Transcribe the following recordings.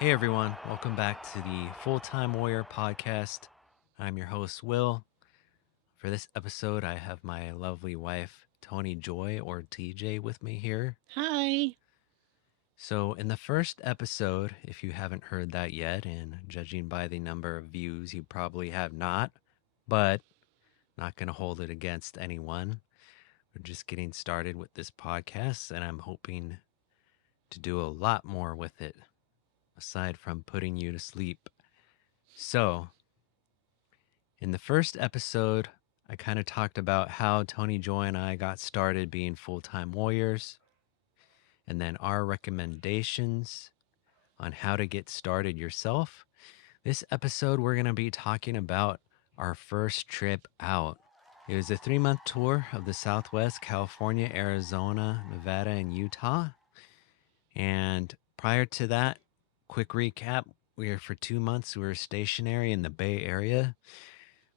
Hey everyone, welcome back to the Full Time Warrior podcast. I'm your host, Will. For this episode, I have my lovely wife, Toni-Joy or TJ, with me here. Hi. So, in the first episode, if you haven't heard that yet, and judging by the number of views, you probably have not, but not going to hold it against anyone. We're just getting started with this podcast, and I'm hoping to do a lot more with it, aside from putting you to sleep. So, in the first episode, I kind of talked about how Toni-Joy and I got started being full time warriors, and then our recommendations on how to get started yourself. This episode, we're going to be talking about our first trip out. It was a 3 month tour of the Southwest, California, Arizona, Nevada, and Utah. And prior to that, quick recap, for 2 months, we were stationary in the Bay Area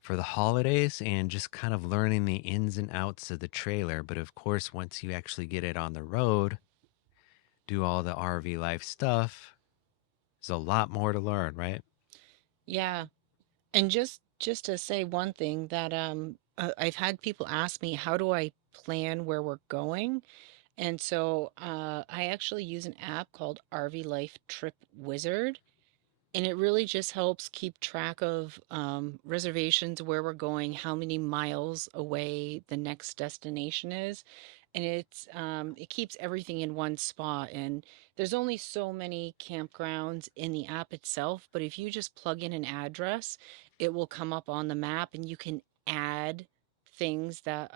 for the holidays and just kind of learning the ins and outs of the trailer. But of course, once you actually get it on the road, do all the RV life stuff, there's a lot more to learn, right? Yeah. And just to say one thing that I've had people ask me, how do I plan where we're going? And so I actually use an app called RV Life Trip Wizard. And it really just helps keep track of reservations, where we're going, how many miles away the next destination is. And it keeps everything in one spot. And there's only so many campgrounds in the app itself, but if you just plug in an address, it will come up on the map and you can add things that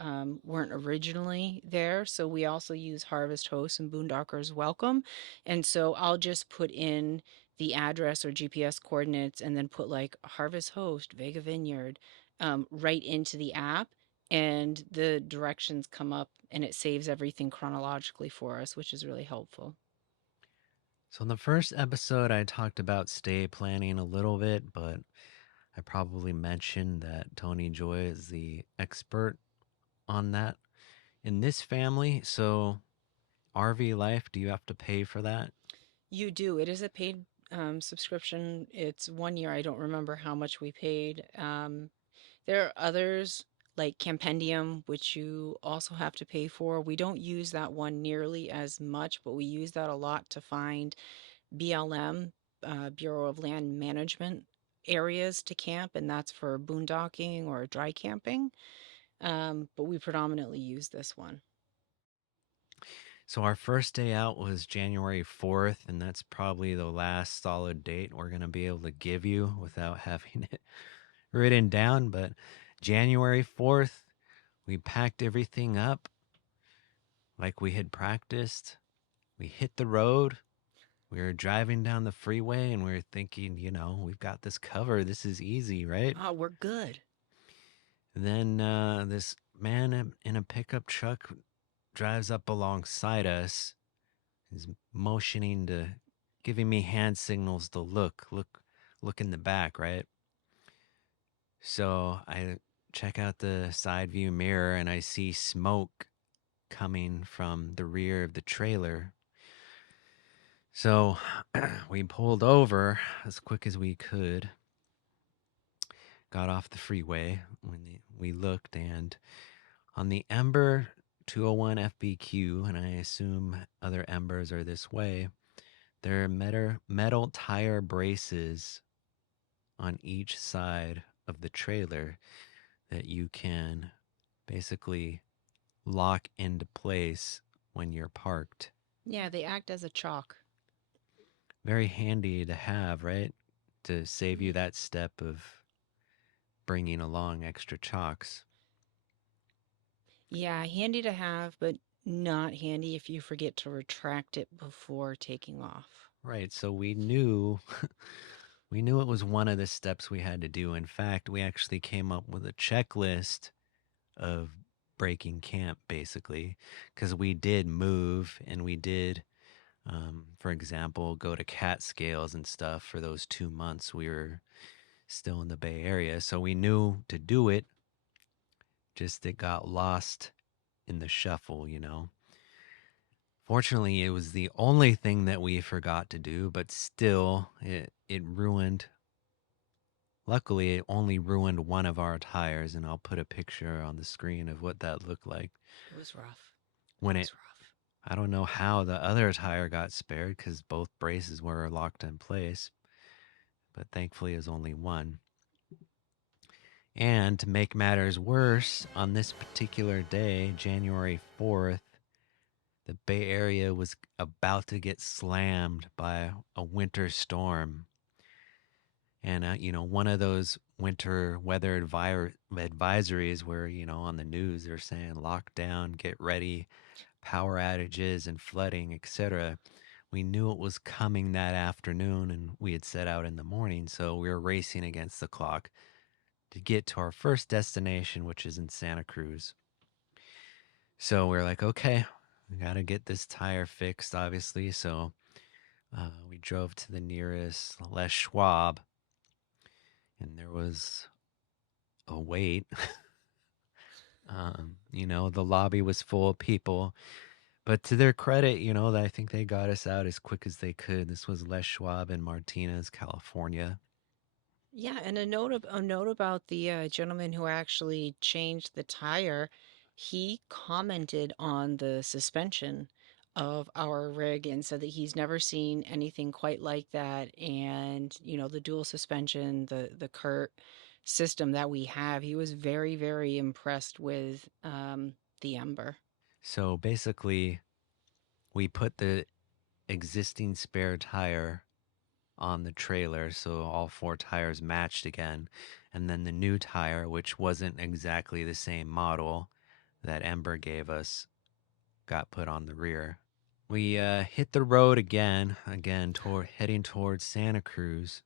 weren't originally there. So we also use Harvest Host and Boondockers Welcome. And so I'll just put in the address or GPS coordinates and then put like Harvest Host, Vega Vineyard, right into the app, and the directions come up and it saves everything chronologically for us, which is really helpful. So, in the first episode, I talked about stay planning a little bit, but I probably mentioned that Toni-Joy is the expert on that in this family. So, RV life, do you have to pay for that? You do. It is a paid subscription. It's 1 year. I don't remember how much we paid. There are others like Campendium, which you also have to pay for. We don't use that one nearly as much, but we use that a lot to find BLM, Bureau of Land Management areas to camp, and that's for boondocking or dry camping. But we predominantly use this one. So our first day out was January 4th, and that's probably the last solid date we're going to be able to give you without having it written down. But January 4th, we packed everything up like we had practiced. We hit the road. We were driving down the freeway and we were thinking, we've got this covered. This is easy, right? Oh, we're good. Then this man in a pickup truck drives up alongside us. He's motioning to, giving me hand signals to look in the back, right? So I check out the side view mirror and I see smoke coming from the rear of the trailer. So we pulled over as quick as we could, got off the freeway when we looked, and on the Ember 201 FBQ, and I assume other Embers are this way, there are metal tire braces on each side of the trailer that you can basically lock into place when you're parked. Yeah, they act as a chalk. Very handy to have, right? To save you Yeah. that step of bringing along extra chocks. Yeah, handy to have, but not handy if you forget to retract it before taking off. Right, so we knew it was one of the steps we had to do. In fact, we actually came up with a checklist of breaking camp basically because we did move and we did for example go to Catskills and stuff for those 2 months we were still in the Bay Area, so we knew to do it, just it got lost in the shuffle. Fortunately, it was the only thing that we forgot to do, but still, it ruined. Luckily, it only ruined one of our tires, and I'll put a picture on the screen of what that looked like. It was rough. It When was it, rough. I don't know how the other tire got spared because both braces were locked in place, but thankfully, it was only one. And to make matters worse, on this particular day, January 4th, the Bay Area was about to get slammed by a winter storm. And, one of those winter weather advisories where, on the news, they're saying lockdown, get ready, power outages and flooding, etc. We knew it was coming that afternoon and we had set out in the morning. So we were racing against the clock to get to our first destination, which is in Santa Cruz. So we're like, okay, we got to get this tire fixed, obviously. So we drove to the nearest Les Schwab, and there was a wait. The lobby was full of people, but to their credit, I think they got us out as quick as they could. This was Les Schwab in Martinez, California. Yeah, and a note about the gentleman who actually changed the tire. He commented on the suspension of our rig and said that he's never seen anything quite like that. And the dual suspension, the Kurt system that we have, he was very, very impressed with the Ember. So basically, we put the existing spare tire on the trailer, so all four tires matched again. And then the new tire, which wasn't exactly the same model that Ember gave us, got put on the rear. We hit the road again, heading towards Santa Cruz,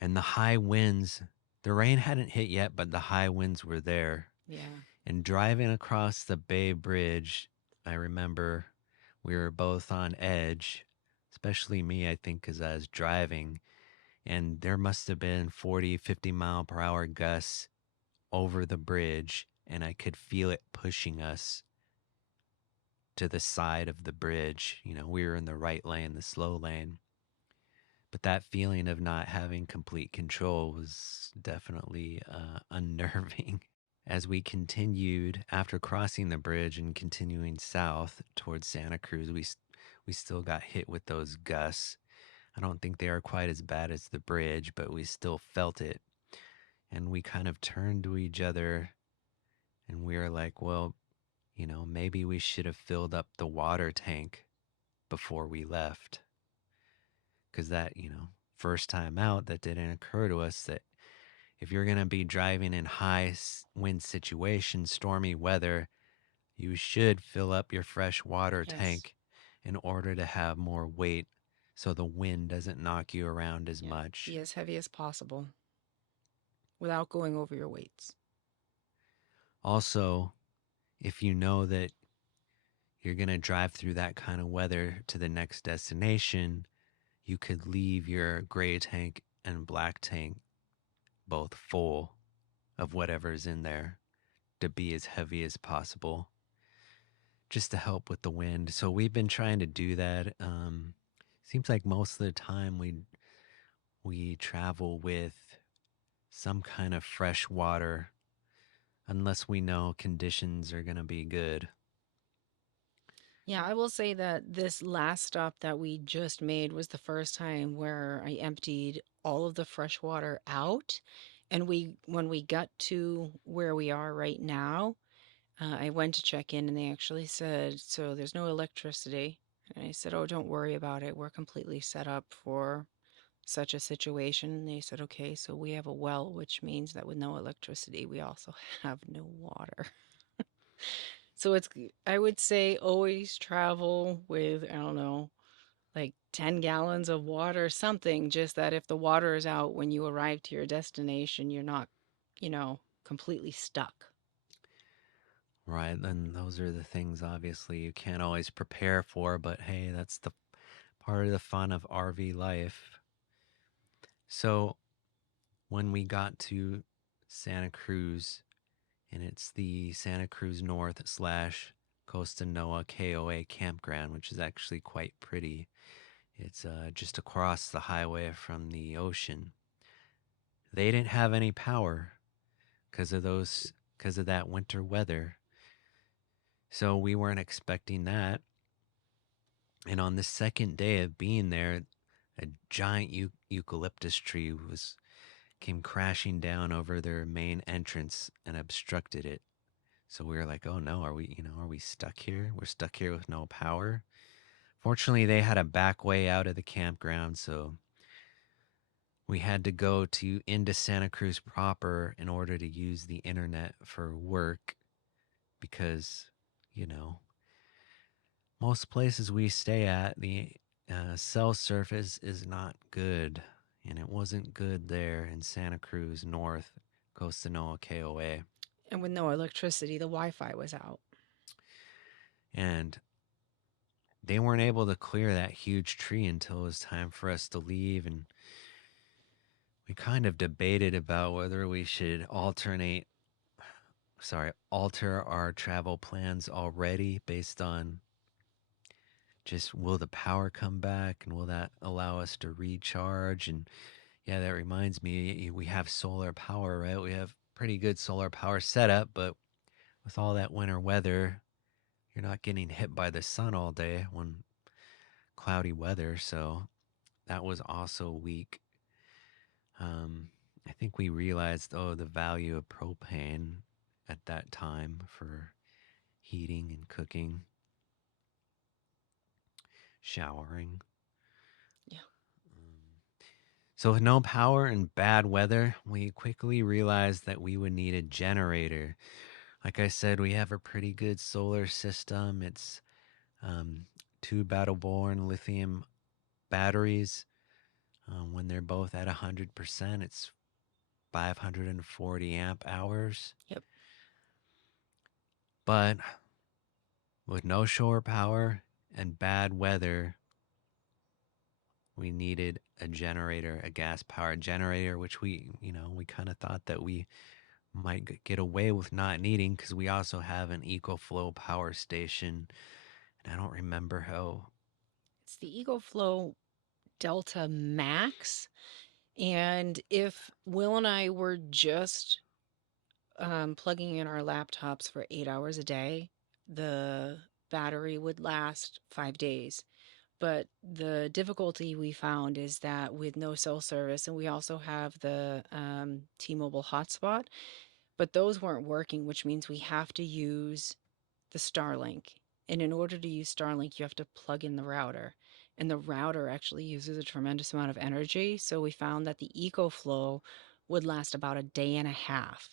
and the high winds. The rain hadn't hit yet, but the high winds were there. Yeah. And driving across the Bay Bridge, I remember we were both on edge, especially me, I think, because I was driving. And there must have been 40, 50 mile per hour gusts over the bridge, and I could feel it pushing us to the side of the bridge. We were in the right lane, the slow lane. But that feeling of not having complete control was definitely unnerving. As we continued after crossing the bridge and continuing south towards Santa Cruz, we still got hit with those gusts. I don't think they are quite as bad as the bridge, but we still felt it. And we kind of turned to each other and we were like, well, maybe we should have filled up the water tank before we left. Because that, first time out, that didn't occur to us that if you're going to be driving in high wind situations, stormy weather, you should fill up your fresh water Yes. tank in order to have more weight so the wind doesn't knock you around as Yeah. much. Be as heavy as possible without going over your weights. Also, if you know that you're going to drive through that kind of weather to the next destination, you could leave your gray tank and black tank both full of whatever's in there to be as heavy as possible just to help with the wind. So we've been trying to do that. Seems like most of the time we travel with some kind of fresh water unless we know conditions are going to be good. Yeah, I will say that this last stop that we just made was the first time where I emptied all of the fresh water out. And when we got to where we are right now, I went to check in and they actually said, so there's no electricity. And I said, oh, don't worry about it. We're completely set up for such a situation. And they said, okay, so we have a well, which means that with no electricity, we also have no water. So I would say always travel with, I don't know, like 10 gallons of water, something, just that if the water is out when you arrive to your destination, you're not, completely stuck. Right. And those are the things obviously you can't always prepare for, but hey, that's the part of the fun of RV life. So when we got to Santa Cruz, and it's the Santa Cruz North slash Costa Noa KOA campground, which is actually quite pretty. It's just across the highway from the ocean. They didn't have any power because of that winter weather. So we weren't expecting that. And on the second day of being there, a giant eucalyptus tree was came crashing down over their main entrance and obstructed it. So we were like, "Oh no, are we stuck here? We're stuck here with no power." Fortunately, they had a back way out of the campground, so we had to go to into Santa Cruz proper in order to use the internet for work because, you know, most places we stay at, the cell service is not good, and it wasn't good there in Santa Cruz North, Costa Noa KOA. And with no electricity, the Wi-Fi was out. And they weren't able to clear that huge tree until it was time for us to leave. And we kind of debated about whether we should alter our travel plans already based on just will the power come back and will that allow us to recharge? And yeah, that reminds me, we have solar power, right? We have pretty good solar power setup, but with all that winter weather, you're not getting hit by the sun all day when cloudy weather. So that was also weak. Um, I think we realized, the value of propane at that time for heating and cooking, showering. Yeah. So, with no power and bad weather, we quickly realized that we would need a generator. Like I said, we have a pretty good solar system. It's um, two battle born lithium batteries. When they're both at 100%, it's 540 amp hours. Yep. But with no shore power and bad weather, we needed a generator, a gas powered generator, which we kind of thought that we might get away with not needing because we also have an EcoFlow power station. And I don't remember how. It's the EcoFlow Delta Max. And if Will and I were just plugging in our laptops for 8 hours a day, the battery would last 5 days. But the difficulty we found is that with no cell service, and we also have the T-Mobile hotspot, but those weren't working, which means we have to use the Starlink. And in order to use Starlink, you have to plug in the router. And the router actually uses a tremendous amount of energy. So we found that the EcoFlow would last about a day and a half.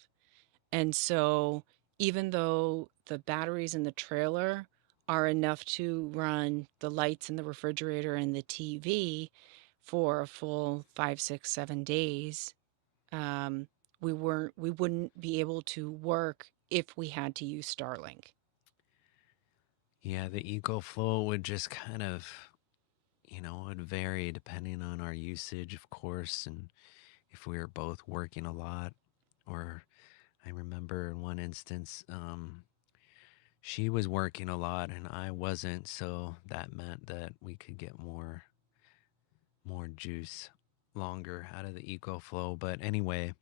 And so even though the batteries in the trailer are enough to run the lights in the refrigerator and the TV for a full 5, 6, 7 days, um, we wouldn't be able to work if we had to use Starlink. Yeah, the EcoFlow would just kind of, would vary depending on our usage, of course, and if we were both working a lot. Or I remember in one instance, she was working a lot and I wasn't, so that meant that we could get more juice longer out of the EcoFlow. But anyway,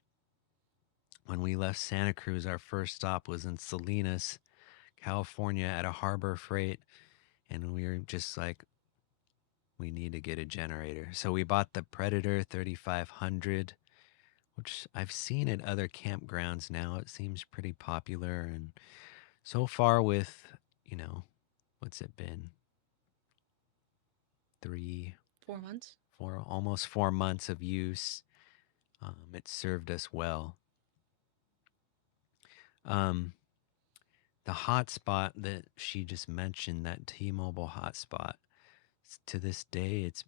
when we left Santa Cruz, our first stop was in Salinas, California at a Harbor Freight, and we were just like, we need to get a generator. So we bought the Predator 3500, which I've seen at other campgrounds now. It seems pretty popular. And so far, with, what's it been? 3, 4 months? 4, almost 4 months of use. It served us well. Um, the hotspot that she just mentioned, that T-Mobile hotspot, to this day, it's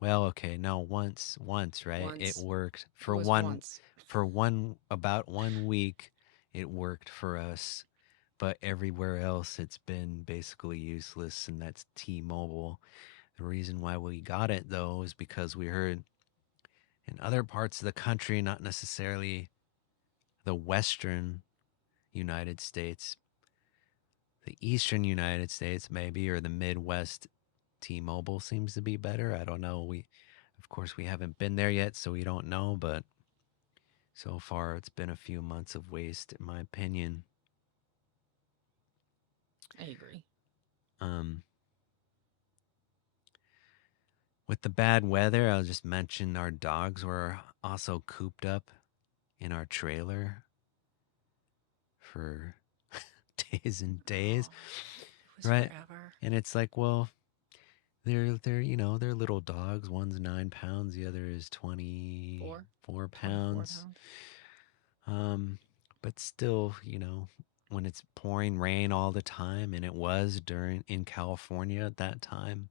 well, okay, no, once, right? It Once. worked It was once. about 1 week. It worked for us, but everywhere else, it's been basically useless, and that's T-Mobile. The reason why we got it though is because we heard in other parts of the country, not necessarily the Western United States, the eastern United States, maybe, or the Midwest. T-Mobile seems to be better. I don't know. Of course, we haven't been there yet, so we don't know. But so far, it's been a few months of waste, in my opinion. I agree. Um, with the bad weather, I'll just mention our dogs were also cooped up in our trailer for days and days, Oh, it was right? forever. And it's like, well, they're little dogs. One's 9 pounds, the other is 4, 24 24 pounds. pounds. Um, but still, when it's pouring rain all the time, and it was during in California at that time.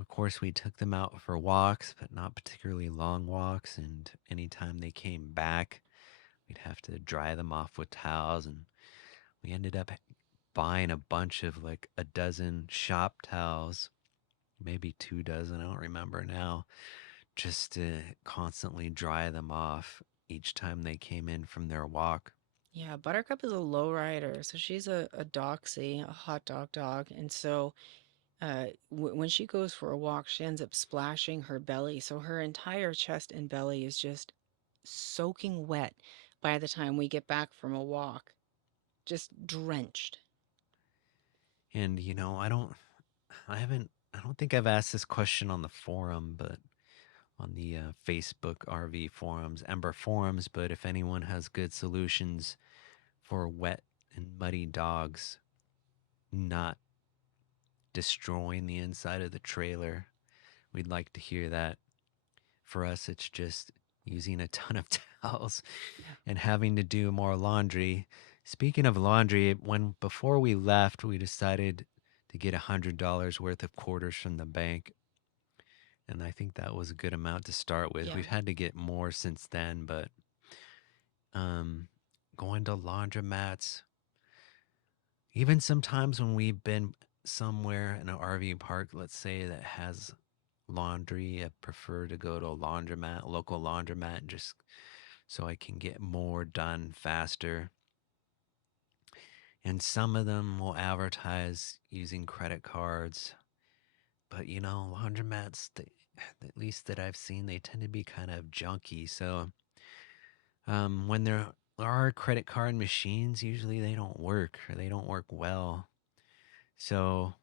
Of course, we took them out for walks, but not particularly long walks. And anytime they came back, we'd have to dry them off with towels. And we ended up buying a bunch of like a dozen shop towels, maybe 2 dozen, I don't remember now, just to constantly dry them off each time they came in from their walk. Yeah, Buttercup is a low rider, so she's a doxie, a hot dog dog, and so when she goes for a walk, she ends up splashing her belly, so her entire chest and belly is just soaking wet by the time we get back from a walk, just drenched. And I don't think I've asked this question on the forum, but on the Facebook RV forums, Ember forums. But if anyone has good solutions for wet and muddy dogs not destroying the inside of the trailer, we'd like to hear that. For us, it's just using a ton of towels Yeah. and having to do more laundry. Speaking of laundry, when before we left, we decided to get $100 worth of quarters from the bank. And I think that was a good amount to start with. Yeah. We've had to get more since then, but um, going to laundromats, even sometimes when we've been somewhere in an RV park, let's say that has laundry, I prefer to go to a laundromat, local laundromat, just so I can get more done faster. And some of them will advertise using credit cards, but laundromats, at least that I've seen, they tend to be kind of junky. So when there are credit card machines, usually they don't work or they don't work well. So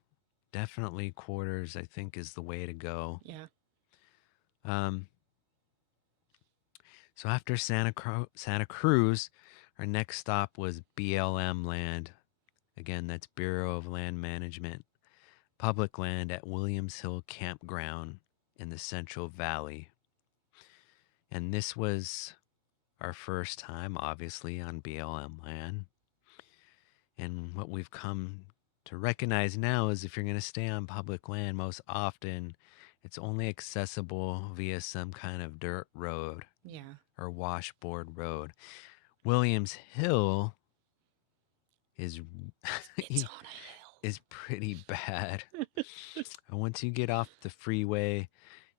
definitely quarters, I think, is the way to go. Yeah. Um, so after Santa Cruz, our next stop was BLM land. Again, that's Bureau of Land Management, public land at Williams Hill Campground in the Central Valley. And this was our first time, obviously, on BLM land. And what we've come to recognize now is if you're going to stay on public land, most often it's only accessible via some kind of dirt road Yeah. or washboard road. Williams Hill is It's on a is pretty bad. And once you get off the freeway,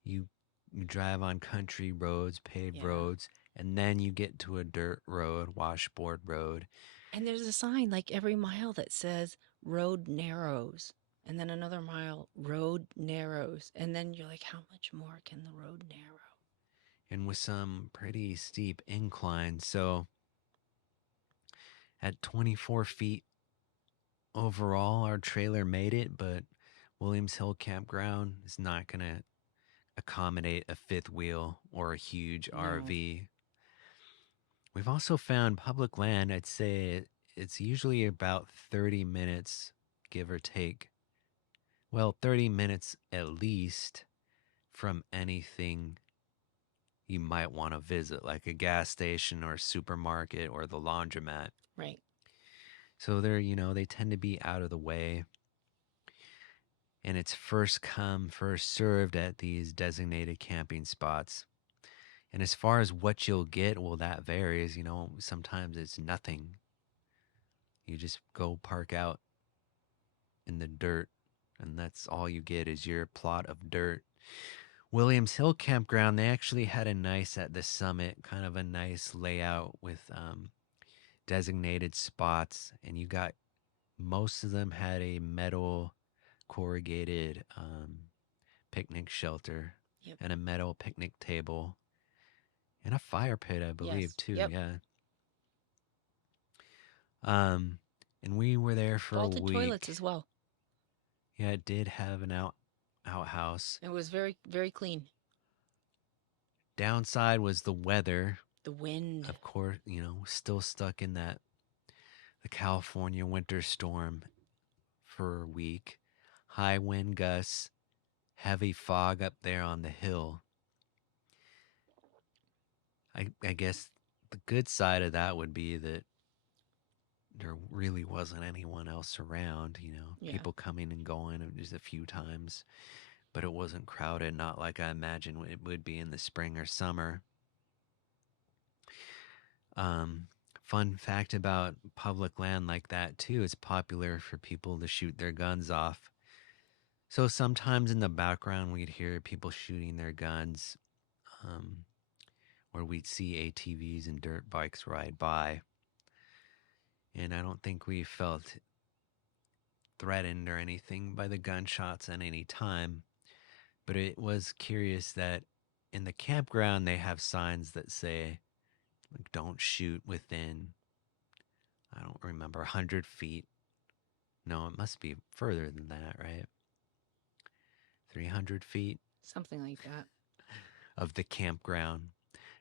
you you drive on country roads, paved hill. Yeah. roads, and then you get to a dirt road, washboard road. And there's a sign like every mile that says road narrows. And then another mile, road narrows. And then you're like, how much more can the road narrow? And with some pretty steep inclines. So at 24 feet overall, our trailer made it, but Williams Hill Campground is not going to accommodate a fifth wheel or a huge No. RV. We've also found public land, I'd say it's usually about 30 minutes, give or take. Well, 30 minutes at least from anything you might want to visit, like a gas station or a supermarket or the laundromat. Right. So they tend to be out of the way. And it's first come, first served at these designated camping spots. And as far as what you'll get, well, that varies. Sometimes it's nothing. You just go park out in the dirt, and that's all you get is your plot of dirt. Williams Hill Campground, they actually had a nice at the summit, kind of a nice layout with designated spots, and you got Most of them had a metal corrugated picnic shelter Yep. and a metal picnic table and a fire pit, I believe, Yes. too. Yep. Yeah. Um, and we were there for a Vaulted toilets week. as well. Yeah, it did have an outhouse. It was very, very clean. Downside was the weather. The wind. Of course, still stuck in the California winter storm for a week. High wind gusts, heavy fog up there on the hill. I guess the good side of that would be that there really wasn't anyone else around, Yeah. people coming and going just a few times, but it wasn't crowded, not like I imagine it would be in the spring or summer. Um, Fun fact about public land like that, too, it's popular for people to shoot their guns off. So sometimes in the background, we'd hear people shooting their guns, um, or we'd see ATVs and dirt bikes ride by. And I don't think we felt threatened or anything by the gunshots at any time. But it was curious that in the campground, they have signs that say, like, don't shoot within, I don't remember, 100 feet. No, it must be further than that, right? 300 feet Something like that. of the campground.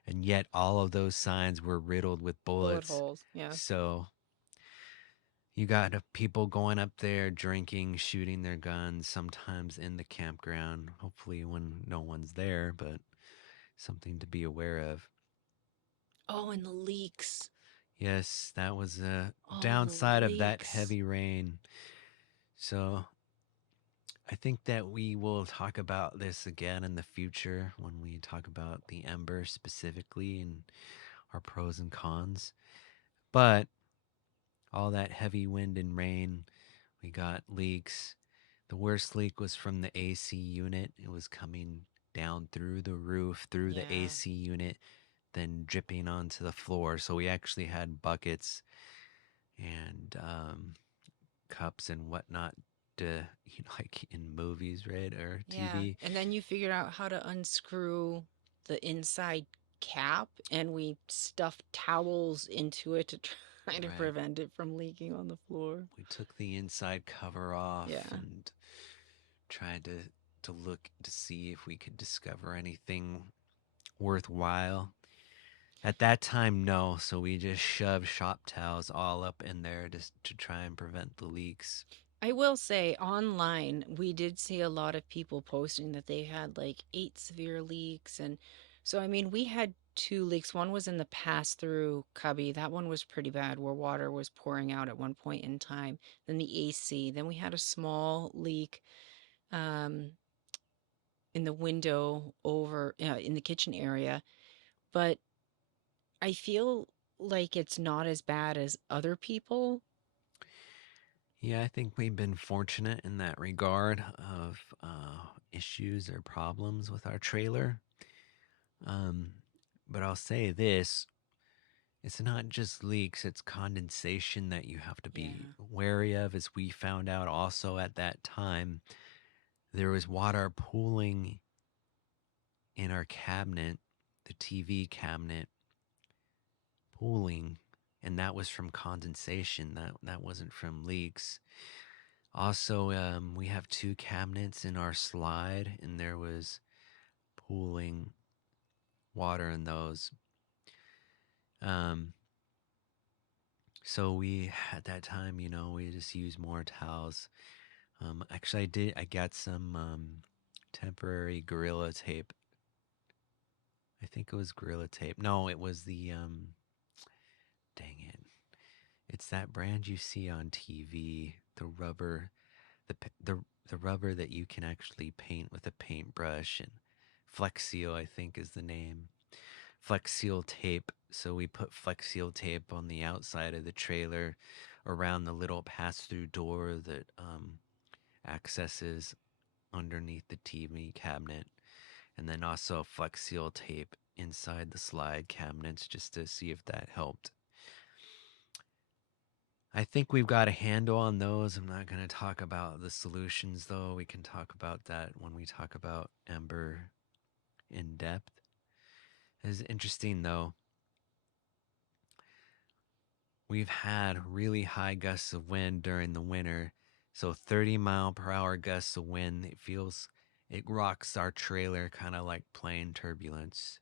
And yet, all of those signs were riddled with Bullet bullets. holes. Yeah. So you got people going up there, drinking, shooting their guns, sometimes in the campground, hopefully when no one's there, but something to be aware of. Oh, and the leaks. Yes, that was a Oh, the downside of that leaks. heavy rain. So I think that we will talk about this again in the future when we talk about the Ember specifically and our pros and cons. But all that heavy wind and rain, we got leaks. The worst leak was from the AC unit. It was coming down through the roof, through the Yeah. AC unit, then dripping onto the floor. So we actually had buckets and cups and whatnot to, like in movies, right? Or Yeah. TV. And then you figured out how to unscrew the inside cap, and we stuffed towels into it to try to Right. prevent it from leaking on the floor. We took the inside cover off Yeah. and tried to look to see if we could discover anything worthwhile. At that time, no. So we just shoved shop towels all up in there just to try and prevent the leaks. I will say online, we did see a lot of people posting that they had like 8 severe leaks. And so, I mean, we had two leaks. One was in the pass through cubby. That one was pretty bad where water was pouring out at one point in time. Then the AC. Then we had a small leak um, in the window over in the kitchen area. But I feel like it's not as bad as other people. Yeah, I think we've been fortunate in that regard of issues or problems with our trailer. Um, but I'll say this, it's not just leaks, it's condensation that you have to be Yeah. wary of. As we found out also at that time, there was water pooling in our cabinet, the TV cabinet pooling, and that was from condensation. That wasn't from leaks. Also, we have two cabinets in our slide, and there was pooling water in those. Um, so we at that time, we just used more towels. Actually, I got some temporary Gorilla Tape. I think it was Gorilla Tape. No, it was the dang it. It's that brand you see on TV, the rubber, the rubber that you can actually paint with a paintbrush, and Flex Seal, I think, is the name. Flex Seal tape. So we put Flex Seal tape on the outside of the trailer around the little pass-through door that accesses underneath the TV cabinet, and then also Flex Seal tape inside the slide cabinets just to see if that helped. I think we've got a handle on those. I'm not going to talk about the solutions, though. We can talk about that when we talk about Ember in depth. It's interesting, though. We've had really high gusts of wind during the winter. So 30-mile-per-hour gusts of wind, it rocks our trailer kind of like plane turbulence.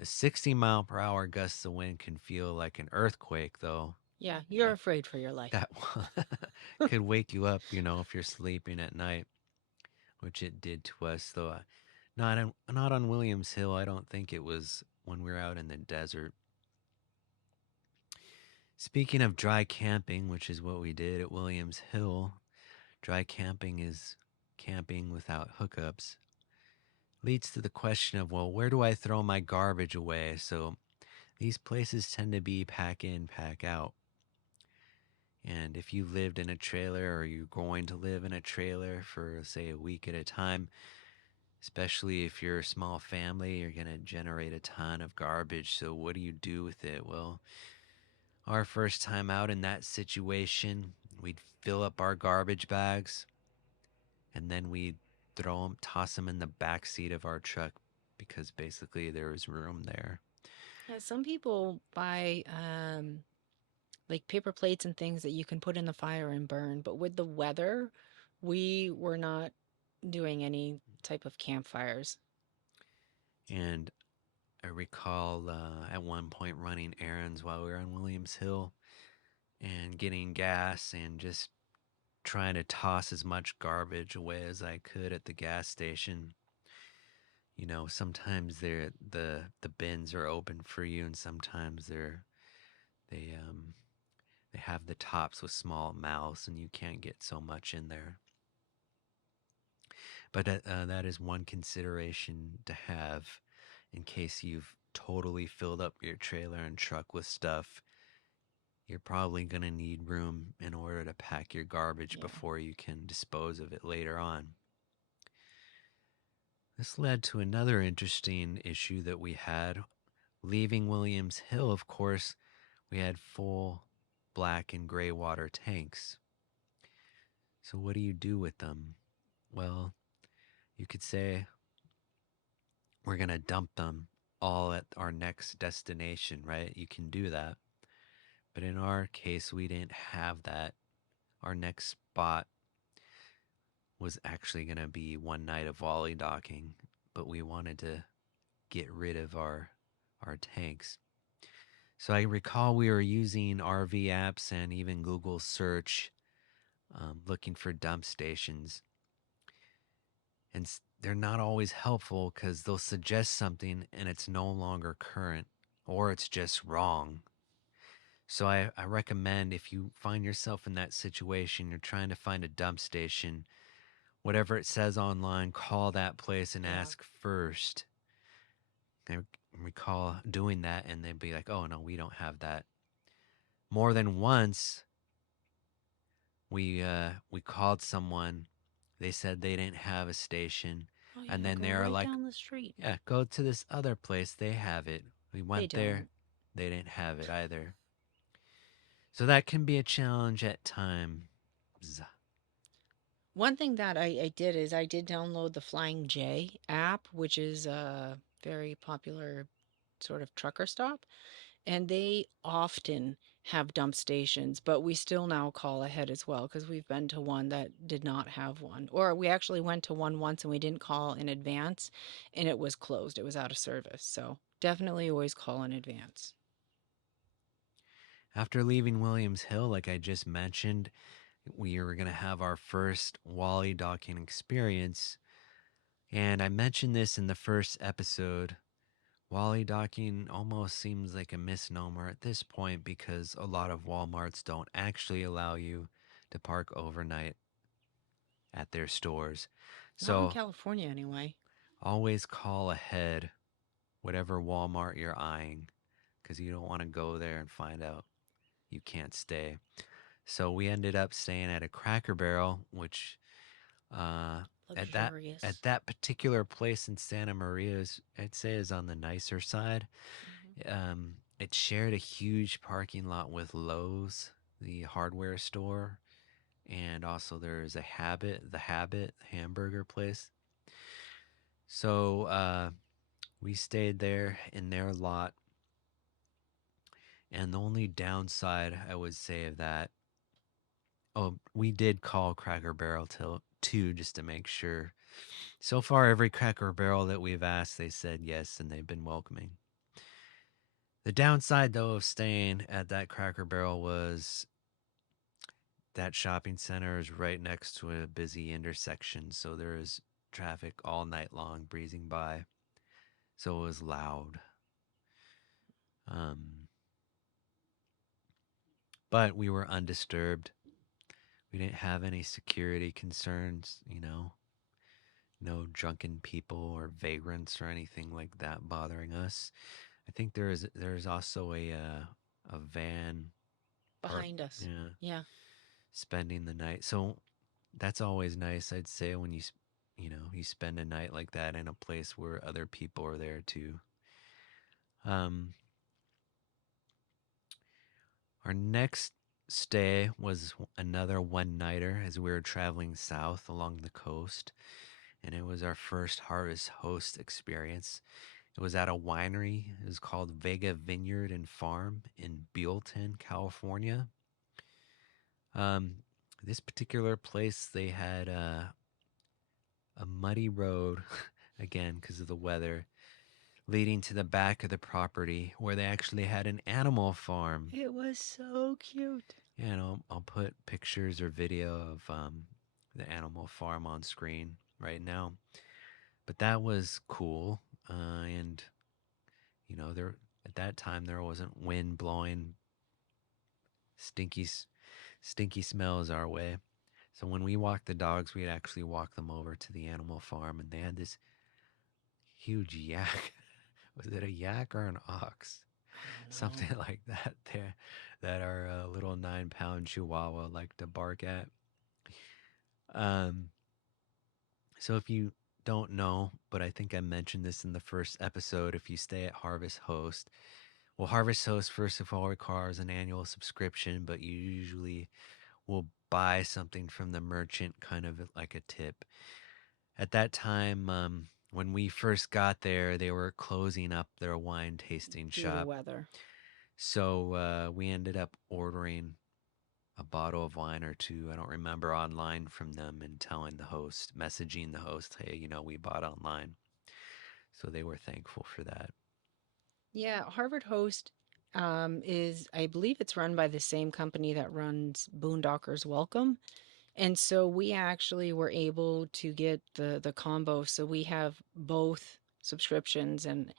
A 60-mile-per-hour gust of wind can feel like an earthquake, though. Yeah, you're It, afraid for your life. that could wake you up, if you're sleeping at night, which it did to us. Though, not on Williams Hill. I don't think it was when we were out in the desert. Speaking of dry camping, which is what we did at Williams Hill, dry camping is camping without hookups. Leads to the question of, well, where do I throw my garbage away? So these places tend to be pack in, pack out. And if you lived in a trailer or you're going to live in a trailer for, say, a week at a time, especially if you're a small family, you're going to generate a ton of garbage. So, what do you do with it? Well, our first time out in that situation, we'd fill up our garbage bags and then we'd toss them in the back seat of our truck because basically there was room there. Yeah, some people buy like paper plates and things that you can put in the fire and burn, but with the weather, we were not doing any type of campfires. And I recall at one point running errands while we were on Williams Hill and getting gas and just trying to toss as much garbage away as I could at the gas station. Sometimes the bins are open for you, and sometimes they they have the tops with small mouths, and you can't get so much in there. But that is one consideration to have in case you've totally filled up your trailer and truck with stuff. You're probably going to need room in order to pack your garbage Yeah. before you can dispose of it later on. This led to another interesting issue that we had. Leaving Williams Hill, of course, we had full black and gray water tanks. So, what do you do with them? Well, you could say we're going to dump them all at our next destination, right? You can do that. But in our case, we didn't have that. Our next spot was actually going to be one night of volley docking, but we wanted to get rid of our tanks. So I recall we were using RV apps and even Google search, looking for dump stations. And they're not always helpful because they'll suggest something and it's no longer current or it's just wrong. So I recommend if you find yourself in that situation, you're trying to find a dump station, whatever it says online, call that place and Yeah. ask first. I recall doing that and they'd be like, oh no, we don't have that. More than once, we called someone. They said they didn't have a station, Oh and yeah, then go they were right like, down the street. "Yeah, go to this other place. They have it." We They went there. don't. They didn't have it either. So that can be a challenge at times. One thing that I did is I did download the Flying J app, which is a very popular sort of trucker stop. And they often have dump stations, but we still now call ahead as well because we've been to one that did not have one. Or we actually went to one once and we didn't call in advance and it was closed. It was out of service. So definitely always call in advance. After leaving Williams Hill, like I just mentioned, we were going to have our first Wally docking experience. And I mentioned this in the first episode. Wally docking almost seems like a misnomer at this point because a lot of Walmarts don't actually allow you to park overnight at their stores. Not in So California anyway. always call ahead, whatever Walmart you're eyeing, because you don't want to go there and find out you can't stay. So we ended up staying at a Cracker Barrel, which uh, at that Luxurious. at that particular place in Santa Maria I'd say is on the nicer side. Hmm. It shared a huge parking lot with Lowe's. the hardware store, and also there's the Habit hamburger place. So we stayed there in their lot, and the only downside I would say of that, oh, we did call Cracker Barrel too, just to make sure. So far, every Cracker Barrel that we've asked, they said yes, and they've been welcoming. The downside, though, of staying at that Cracker Barrel was that shopping center is right next to a busy intersection, so there is traffic all night long breezing by. So it was loud. Um, but we were undisturbed. We didn't have any security concerns, no drunken people or vagrants or anything like that bothering us. I think there's also a van park, Behind us. yeah, Yeah. spending the night. So that's always nice. I'd say when you spend a night like that in a place where other people are there too. Um, our next stay was another one nighter as we were traveling south along the coast, and it was our first Harvest Host experience. It was at a winery. It was called Vega Vineyard and Farm in Buellton, California. Um, this particular place, they had a muddy road, again, because of the weather, leading to the back of the property where they actually had an animal farm. It was so cute. Yeah, and I'll put pictures or video of the animal farm on screen right now. But that was cool. And, there at that time, there wasn't wind blowing stinky, stinky smells our way. So when we walked the dogs, we'd actually walk them over to the animal farm, and they had this huge yak. Was it a yak or an ox? I don't know. Something like that. There, that our little 9-pound Chihuahua liked to bark at. Um, so if you don't know, but I think I mentioned this in the first episode, if you stay at Harvest Host, well, Harvest Host first of all requires an annual subscription, but you usually will buy something from the merchant, kind of like a tip. At that time, when we first got there, they were closing up their wine tasting Due to shop. weather. So we ended up ordering a bottle of wine or two, I don't remember, online from them, and messaging the host, hey, we bought online. So they were thankful for that. Yeah, Harvard Host is, I believe it's run by the same company that runs Boondockers Welcome. And so we actually were able to get the combo. So we have both subscriptions, and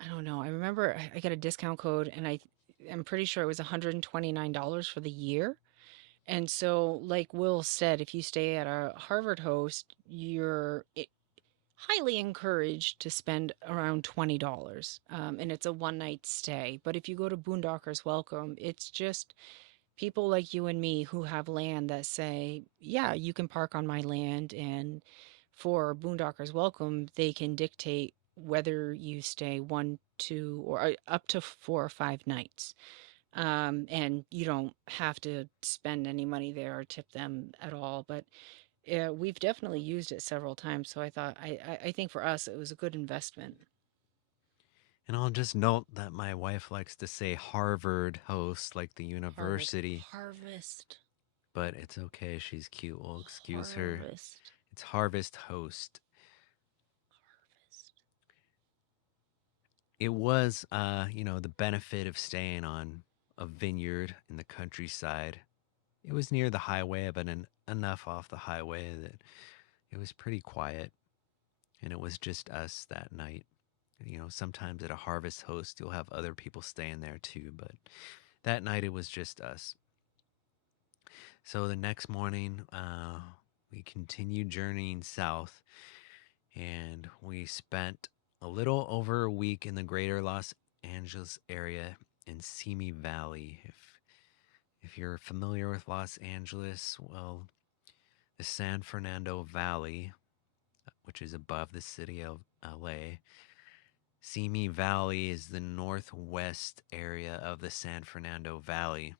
I don't know. I remember I got a discount code, and I'm pretty sure it was $129 for the year. And so, like Will said, if you stay at a Harvard Host, you're highly encouraged to spend around $20. And it's a one night stay. But if you go to Boondockers Welcome, it's just people like you and me who have land that say, yeah, you can park on my land. And for Boondockers Welcome, they can dictate whether you stay one, two, or up to 4 or 5 nights. And you don't have to spend any money there or tip them at all. But we've definitely used it several times. So I think for us, it was a good investment. And I'll just note that my wife likes to say Harvard host, like the Harvard university, harvest, but it's okay. She's cute. We'll excuse her. harvest, It's Harvest Host. harvest. It was, the benefit of staying on a vineyard in the countryside. It was near the highway, but enough off the highway that it was pretty quiet, and it was just us that night. Sometimes at a Harvest Host, you'll have other people staying there too, but that night it was just us. So the next morning, we continued journeying south, and we spent a little over a week in the greater Los Angeles area in Simi Valley. If you're familiar with Los Angeles, well, the San Fernando Valley, which is above the city of LA, Simi Valley is the northwest area of the San Fernando Valley.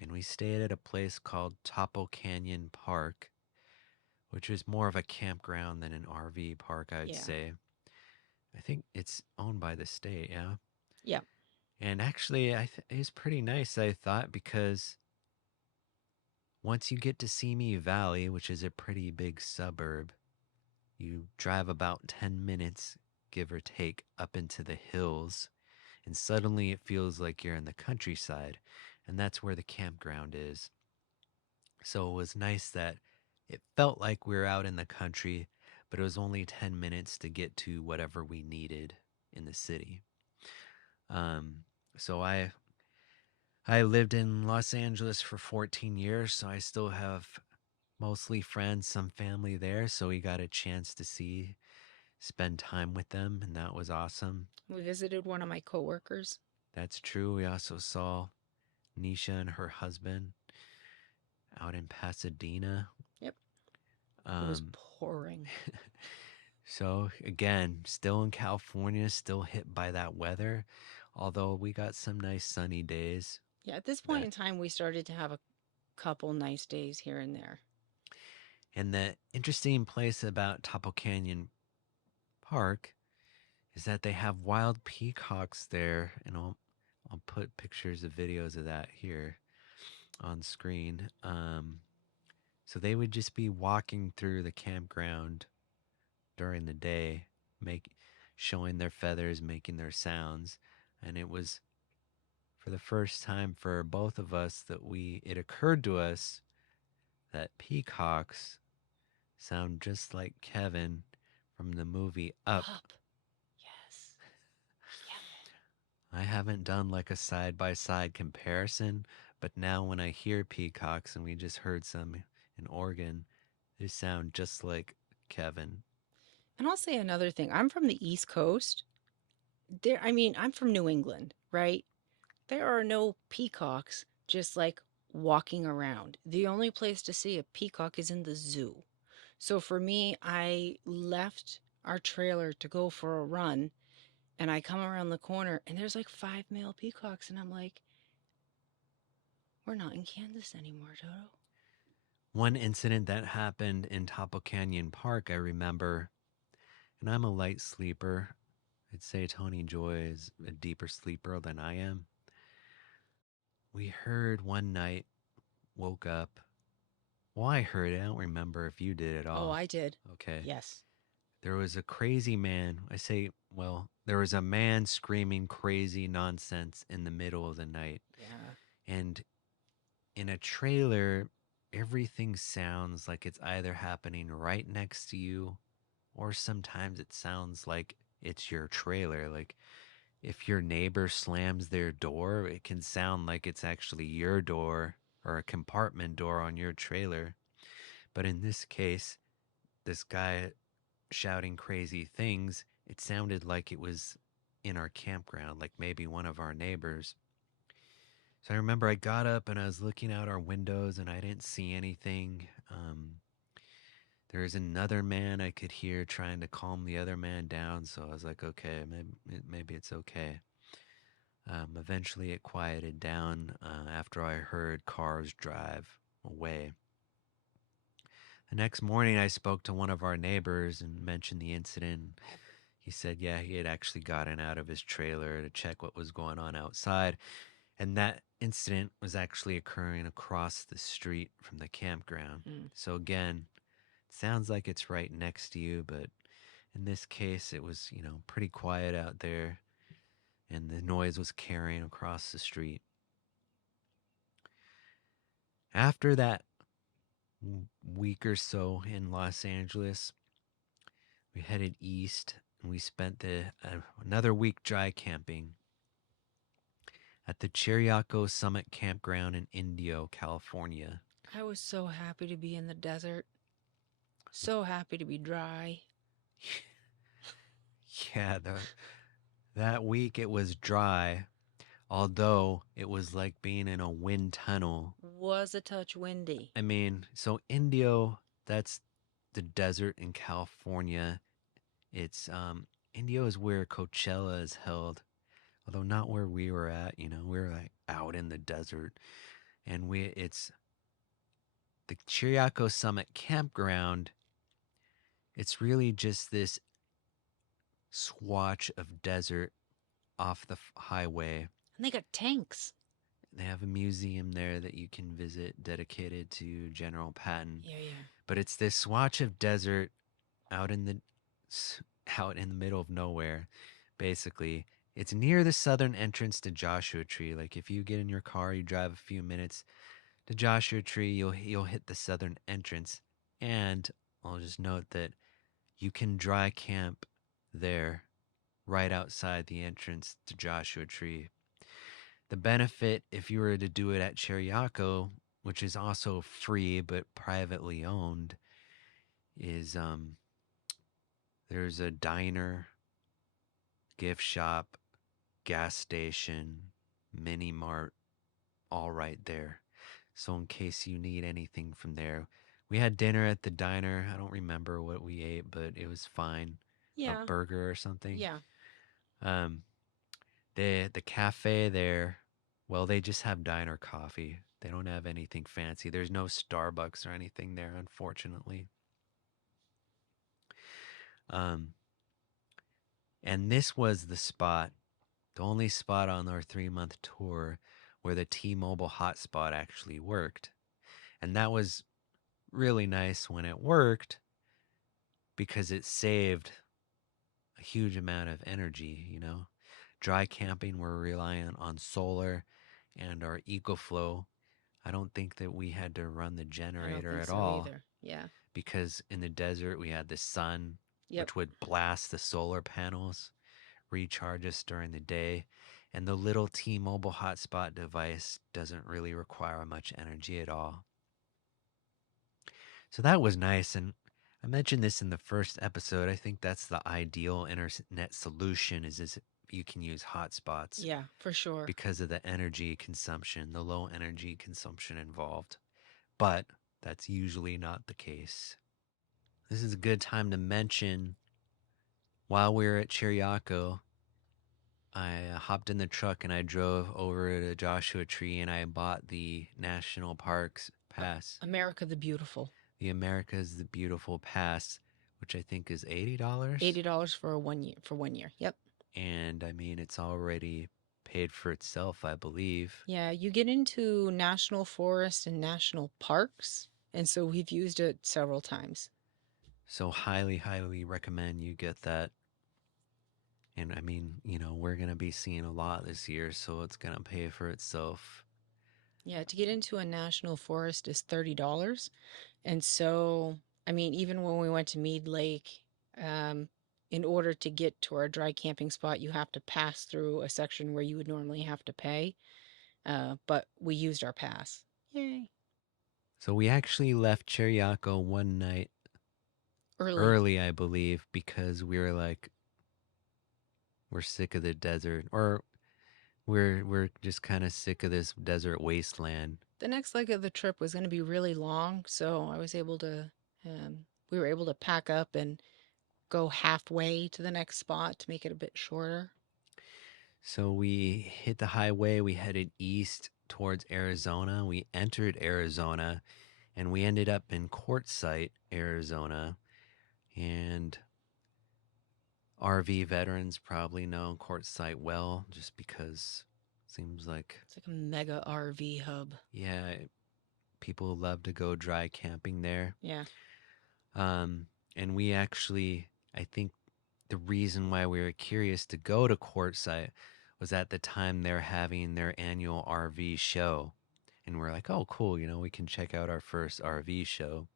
and we stayed at a place called Topo Canyon Park, which is more of a campground than an RV park, I'd Yeah. say. I think it's owned by the state, yeah. Yeah. And actually, it was pretty nice, I thought, because once you get to Simi Valley, which is a pretty big suburb, you drive about 10 minutes, give or take, up into the hills, and suddenly it feels like you're in the countryside, and that's where the campground is. So it was nice that it felt like we were out in the country, but it was only 10 minutes to get to whatever we needed in the city. Um, so I lived in Los Angeles for 14 years, so I still have mostly friends, some family there. So we got a chance to spend time with them, and that was awesome. We visited one of my coworkers. That's true. We also saw Nisha and her husband out in Pasadena. Yep. It was Um, pouring. so again, still in California, still hit by that weather, although we got some nice sunny days. Yeah, at this point That in time, we started to have a couple nice days here and there. and the interesting place about Topo Canyon Park is that they have wild peacocks there, and I'll put pictures of videos of that here on screen. So they would just be walking through the campground during the day, make showing their feathers, making their sounds, and it was for the first time for both of us that we it occurred to us that peacocks sound just like Kevin from the movie Up. Up. Yes. Kevin. I haven't done like a side by side comparison, but now when I hear peacocks and we just heard some in Oregon, they sound just like Kevin. And I'll say another thing. I'm from the East Coast. I'm from New England, right? There are no peacocks just like walking around. The only place to see a peacock is in the zoo. So for me, I left our trailer to go for a run and I come around the corner and there's like five male peacocks. And I'm like, we're not in Kansas anymore, Toto. One incident that happened in Topo Canyon Park, I remember, and I'm a light sleeper. I'd say Toni-Joy is a deeper sleeper than I am. We heard one night, woke up. Well, I heard it. I don't remember if you did at Oh, all. I did. Okay. Yes. There was a crazy man. There was a man screaming crazy nonsense in the middle of the night. Yeah. And in a trailer, everything sounds like it's either happening right next to you, or sometimes it sounds like it's your trailer. Like if your neighbor slams their door, it can sound like it's actually your door or a compartment door on your trailer. But in this case, this guy shouting crazy things, it sounded like it was in our campground, like maybe one of our neighbors. So I remember I got up and I was looking out our windows and I didn't see anything. There was another man I could hear trying to calm the other man down. So I was like, okay, maybe it's okay. Eventually it quieted down after I heard cars drive away. The next morning, I spoke to one of our neighbors and mentioned the incident. He said, yeah, he had actually gotten out of his trailer to check what was going on outside. And that incident was actually occurring across the street from the campground. Mm. So, again, it sounds like it's right next to you, but in this case, it was, pretty quiet out there and the noise was carrying across the street. After that week or so in Los Angeles, we headed east and we spent another week dry camping at the Chiriaco Summit Campground in Indio, California. I was so happy to be in the desert. So happy to be dry. Yeah, that week it was dry, although it was like being in a wind tunnel. Was a touch windy. I mean, so Indio, that's the desert in California. It's Indio is where Coachella is held, although not where we were at. We were like out in the desert, and it's the Chiriaco Summit campground. It's really just this swatch of desert off the highway. And they got tanks. They have a museum there that you can visit dedicated to General Patton. Yeah, yeah. But it's this swatch of desert out in the out in the middle of nowhere. Basically, it's near the southern entrance to Joshua Tree. Like if you get in your car, you drive a few minutes to Joshua Tree, you'll hit the southern entrance. And I'll just note that you can dry camp there right outside the entrance to Joshua Tree. The benefit, if you were to do it at Chiriaco, which is also free but privately owned, is there's a diner, gift shop, gas station, mini mart, all right there. So in case you need anything from there, we had dinner at the diner. I don't remember what we ate, but it was fine. A Yeah, burger or something. yeah. Um, the cafe there, well, they just have diner coffee. They don't have anything fancy. There's no Starbucks or anything there, unfortunately. Um, and this was the spot, the only spot on our 3 month tour where the T-Mobile hotspot actually worked. And that was really nice when it worked because it saved a huge amount of energy. Dry camping, we're reliant on solar and our EcoFlow. I don't think that we had to run the I don't generator think at so all either. Yeah. because in the desert we had the sun, Yep. which would blast the solar panels, recharge us during the day. And the little T Mobile hotspot device doesn't really require much energy at all. So that was nice. And I mentioned this in the first episode. I think that's the ideal internet solution is you can use hotspots Yeah, for sure. because of the energy consumption, the low energy consumption involved. But that's usually not the case. This is a good time to mention while we were at Chiriaco, I hopped in the truck and I drove over to Joshua Tree and I bought the National Parks Pass, America the Beautiful. the America's the Beautiful Pass, which I think is $80. $80 for 1 year. For 1 year. Yep. And I mean, it's already paid for itself, I believe. Yeah, you get into national forest and national parks, and so we've used it several times. So, highly, highly recommend you get that. And I mean, we're going to be seeing a lot this year, so it's going to pay for itself. Yeah, to get into a national forest is $30. And so, I mean, even when we went to Mead Lake, um, in order to get to our dry camping spot, you have to pass through a section where you would normally have to pay. But we used our pass. Yay. So, we actually left Chiriaco one night Early. early, I believe, because we were like, we're sick of the desert, or we're just kind of sick of this desert wasteland. The next leg of the trip was going to be really long, so we were able to pack up and go halfway to the next spot to make it a bit shorter. So we hit the highway, we headed east towards Arizona. We entered Arizona and we ended up in Quartzsite, Arizona. And RV veterans probably know Quartzsite well just because it seems like, It's like a mega RV hub. yeah, people love to go dry camping there. Yeah. And we actually, I think the reason why we were curious to go to Quartzsite was at the time they're having their annual RV show. And we're like, oh, cool, we can check out our first RV show.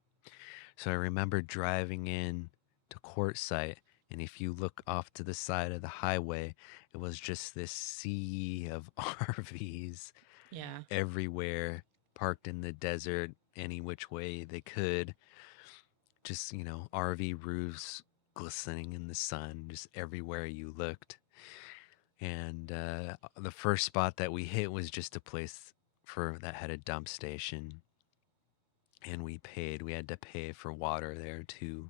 So I remember driving in to Quartzsite, and if you look off to the side of the highway, it was just this sea of RVs Yeah. everywhere, parked in the desert any which way they could. Just, RV roofs glistening in the sun, just everywhere you looked. And the first spot that we hit was just a place for that had a dump station, and we had to pay for water there too.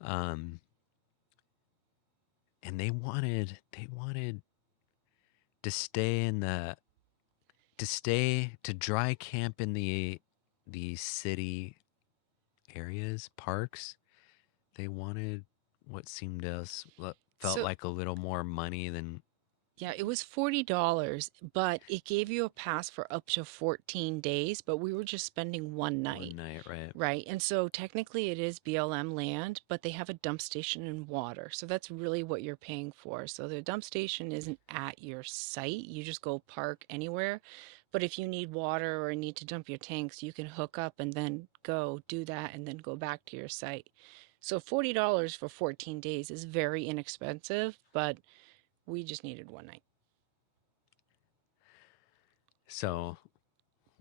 Um, and they wanted to stay in to dry camp in the city areas, parks. They wanted what seemed to us felt So like a little more money than yeah, it was $40, but it gave you a pass for up to 14 days, but we were just spending one one night. night, right? Right. And so technically it is BLM land, but they have a dump station and water. So that's really what you're paying for. So the dump station isn't at your site. You just go park anywhere. But if you need water or need to dump your tanks, you can hook up and then go do that and then go back to your site. So $40 for 14 days is very inexpensive, but we just needed one night. So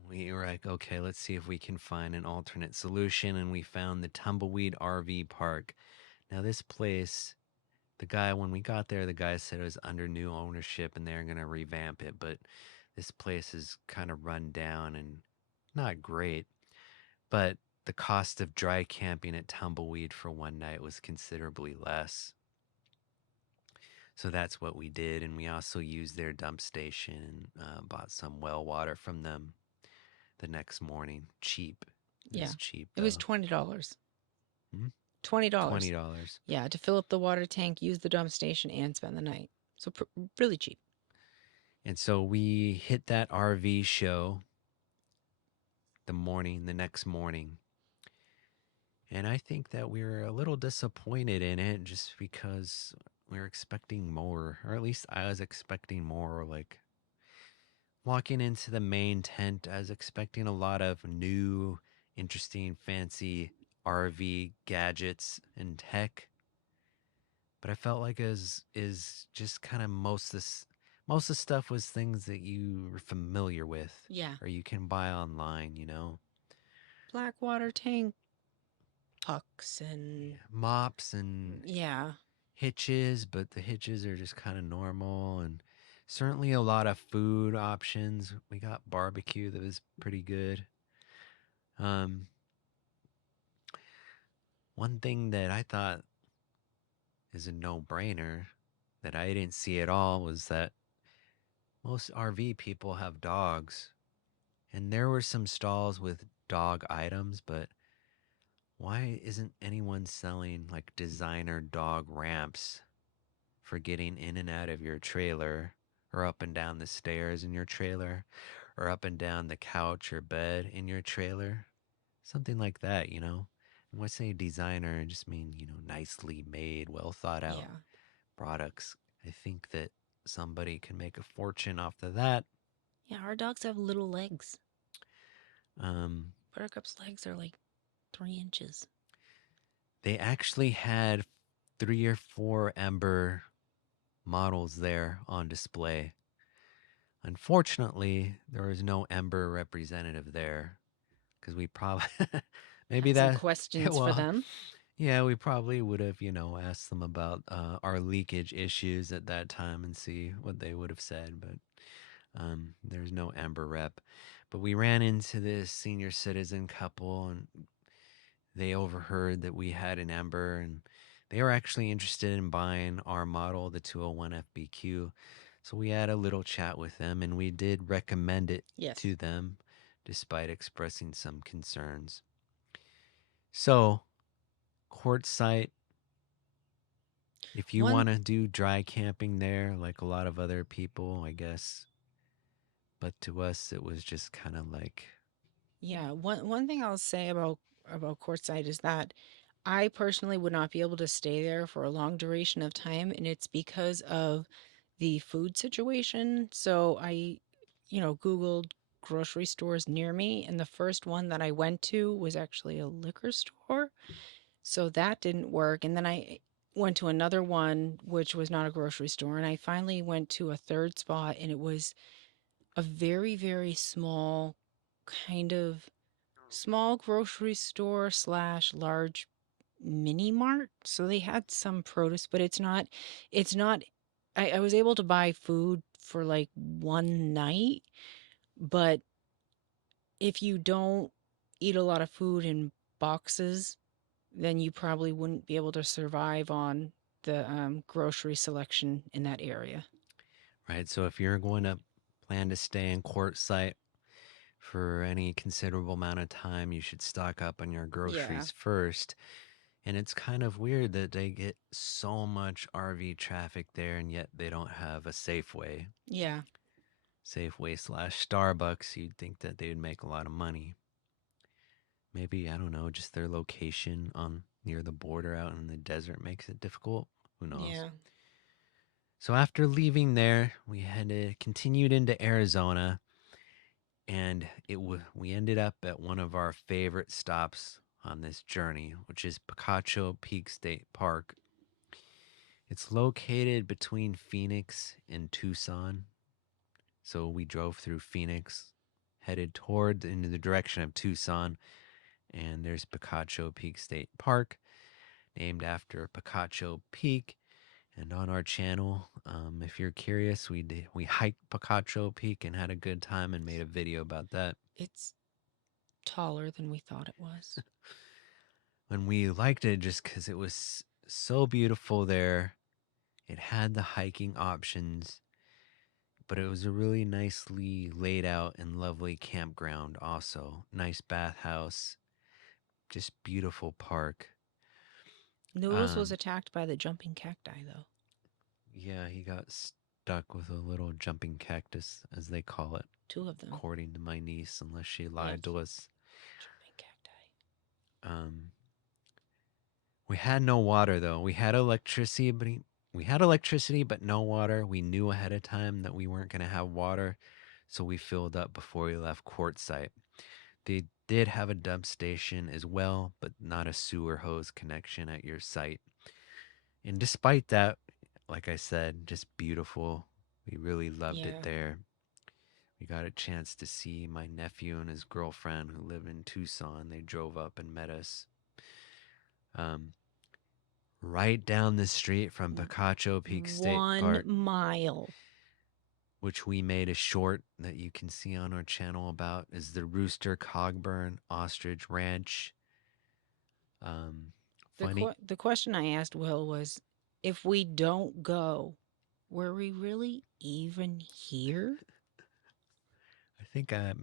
we were like, okay, let's see if we can find an alternate solution. And we found the Tumbleweed RV Park. Now, this place, when we got there, the guy said it was under new ownership and they're going to revamp it. But this place is kind of run down and not great. But the cost of dry camping at Tumbleweed for one night was considerably less. So that's what we did. And we also used their dump station and bought some well water from them the next morning. Cheap. It Yeah. was cheap, It was though. $20. Hmm? $20. $20. Yeah, to fill up the water tank, use the dump station, and spend the night. So really cheap. And so we hit that RV show the next morning. And I think that we were a little disappointed in it just because we were expecting more, or at least I was expecting more. Like walking into the main tent, I was expecting a lot of new, interesting, fancy RV gadgets and tech, but I felt like is just kind of most of the stuff was things that you were familiar with Yeah. or you can buy online, you know. Black water tank pucks and Mops and yeah. hitches, but the hitches are just kind of normal and certainly a lot of food options. We got barbecue that was pretty good. Um One thing that I thought is a no-brainer that I didn't see at all was that most RV people have dogs. And there were some stalls with dog items, but why isn't anyone selling like designer dog ramps for getting in and out of your trailer or up and down the stairs in your trailer or up and down the couch or bed in your trailer? Something like that, you know? And when I say designer, I just mean, nicely made, well thought out Yeah. products. I think that somebody can make a fortune off of that. Yeah, our dogs have little legs. Um, Buttercup's legs are like 3 inches. they actually had 3 or 4 Ember models there on display. Unfortunately, there was no Ember representative there because we probably maybe Had some that questions for well, them. yeah, we probably would have asked them about our leakage issues at that time and see what they would have said, but there's no Ember rep. But we ran into this senior citizen couple and they overheard that we had an Ember and they were actually interested in buying our model, the 201 FBQ. So we had a little chat with them and we did recommend it Yes. to them despite expressing some concerns. So, Quartzsite, if you One want to do dry camping there, like a lot of other people, I guess, but to us, it was just kind of like, Yeah, one thing I'll say about Quartzsite is that I personally would not be able to stay there for a long duration of time, and it's because of the food situation. So I Googled grocery stores near me, and the first one that I went to was actually a liquor store. So that didn't work. And then I went to another one, which was not a grocery store, and I finally went to a third spot, and it was a very, very small kind of small grocery store slash large mini mart. So they had some produce, but it's not I was able to buy food for like one night, but if you don't eat a lot of food in boxes, then you probably wouldn't be able to survive on the grocery selection in that area. right. So if you're going to plan to stay in Quartzsite for any considerable amount of time, you should stock up on your Yeah. groceries first. And it's kind of weird that they get so much RV traffic there and yet they don't have a Safeway. Yeah. Safeway slash Starbucks, you'd think that they'd make a lot of money. Maybe, I don't know, just their location on near the border out in the desert makes it difficult. Who knows? Yeah. So after leaving there, we continued into Arizona, and we ended up at one of our favorite stops on this journey, which is Picacho Peak State Park. It's located between Phoenix and Tucson. So we drove through Phoenix, headed toward into the direction of Tucson, and there's Picacho Peak State Park, named after Picacho Peak. And on our channel, if you're curious, we hiked Picacho Peak and had a good time and made a video about that. It's taller than we thought it was. And we liked it just because it was so beautiful there. It had the hiking options, but it was a really nicely laid out and lovely campground also. Nice bathhouse, just beautiful park. Noodles was Um, attacked by the jumping cacti, though. yeah, he got stuck with a little jumping cactus, as they call it, Two of them. according to my niece, unless she Yes. lied to us. Jumping cacti. Um, we had no water though. We had electricity, but no water. We knew ahead of time that we weren't going to have water, so we filled up before we left Quartzsite. They did have a dump station as well, but not a sewer hose connection at your site. And despite that, like I said, just beautiful. We really loved it Yeah. there. We got a chance to see my nephew and his girlfriend who live in Tucson. They drove up and met us. Um, right down the street from Picacho Peak State 1 Park, mile. which we made a short that you can see on our channel about, is the Rooster Cogburn Ostrich Ranch. Um, funny, The question I asked Will was, if we don't go, were we really even here? I think I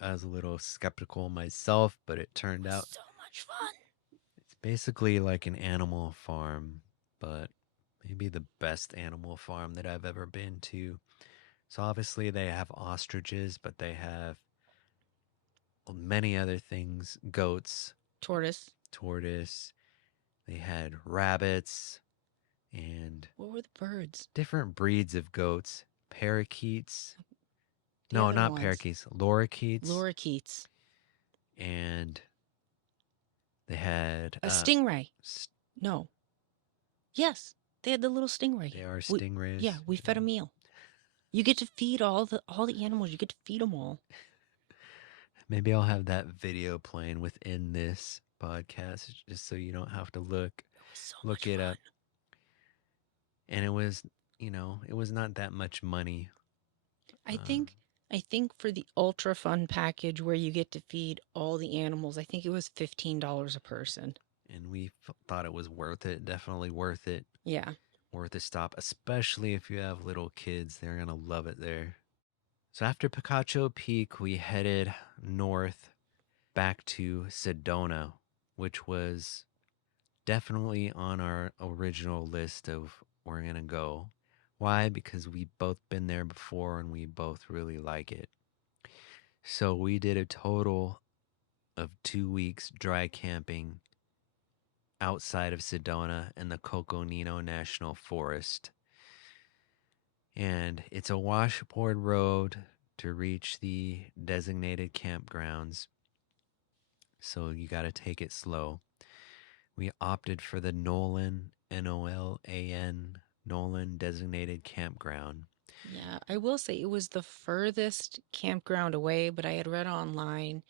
was a little skeptical myself, but it It turned was out so much fun. it's basically like an animal farm, but maybe the best animal farm that I've ever been to. So obviously they have ostriches, but they have many other things: goats, Tortoise. tortoise. They had rabbits and What were the birds? different breeds of goats, parakeets. The No, other not ones. parakeets, lorikeets, Lorikeets. and they had A stingray. st- No. Yes. They had the little they stingray. are We, stingrays. yeah, we fed a meal. You get to feed all the animals. You get to feed them all. Maybe I'll have that video playing within this podcast just so you don't have to It was so look much it fun. up. And it was not that much money. I Um, think I think for the ultra fun package where you get to feed all the animals, I think it was $15 a person. and thought it was worth it. Definitely worth it. Yeah. Worth a stop, especially if you have little kids. They're going to love it there. So after Picacho Peak, we headed north back to Sedona, which was definitely on our original list of where we're going to go. Why? Because we've both been there before and we both really like it. So we did a total of 2 weeks dry camping outside of Sedona in the Coconino National Forest. And it's a washboard road to reach the designated campgrounds. So you got to take it slow. We opted for the Nolan designated campground. Yeah. I will say it was the furthest campground away, but I had read online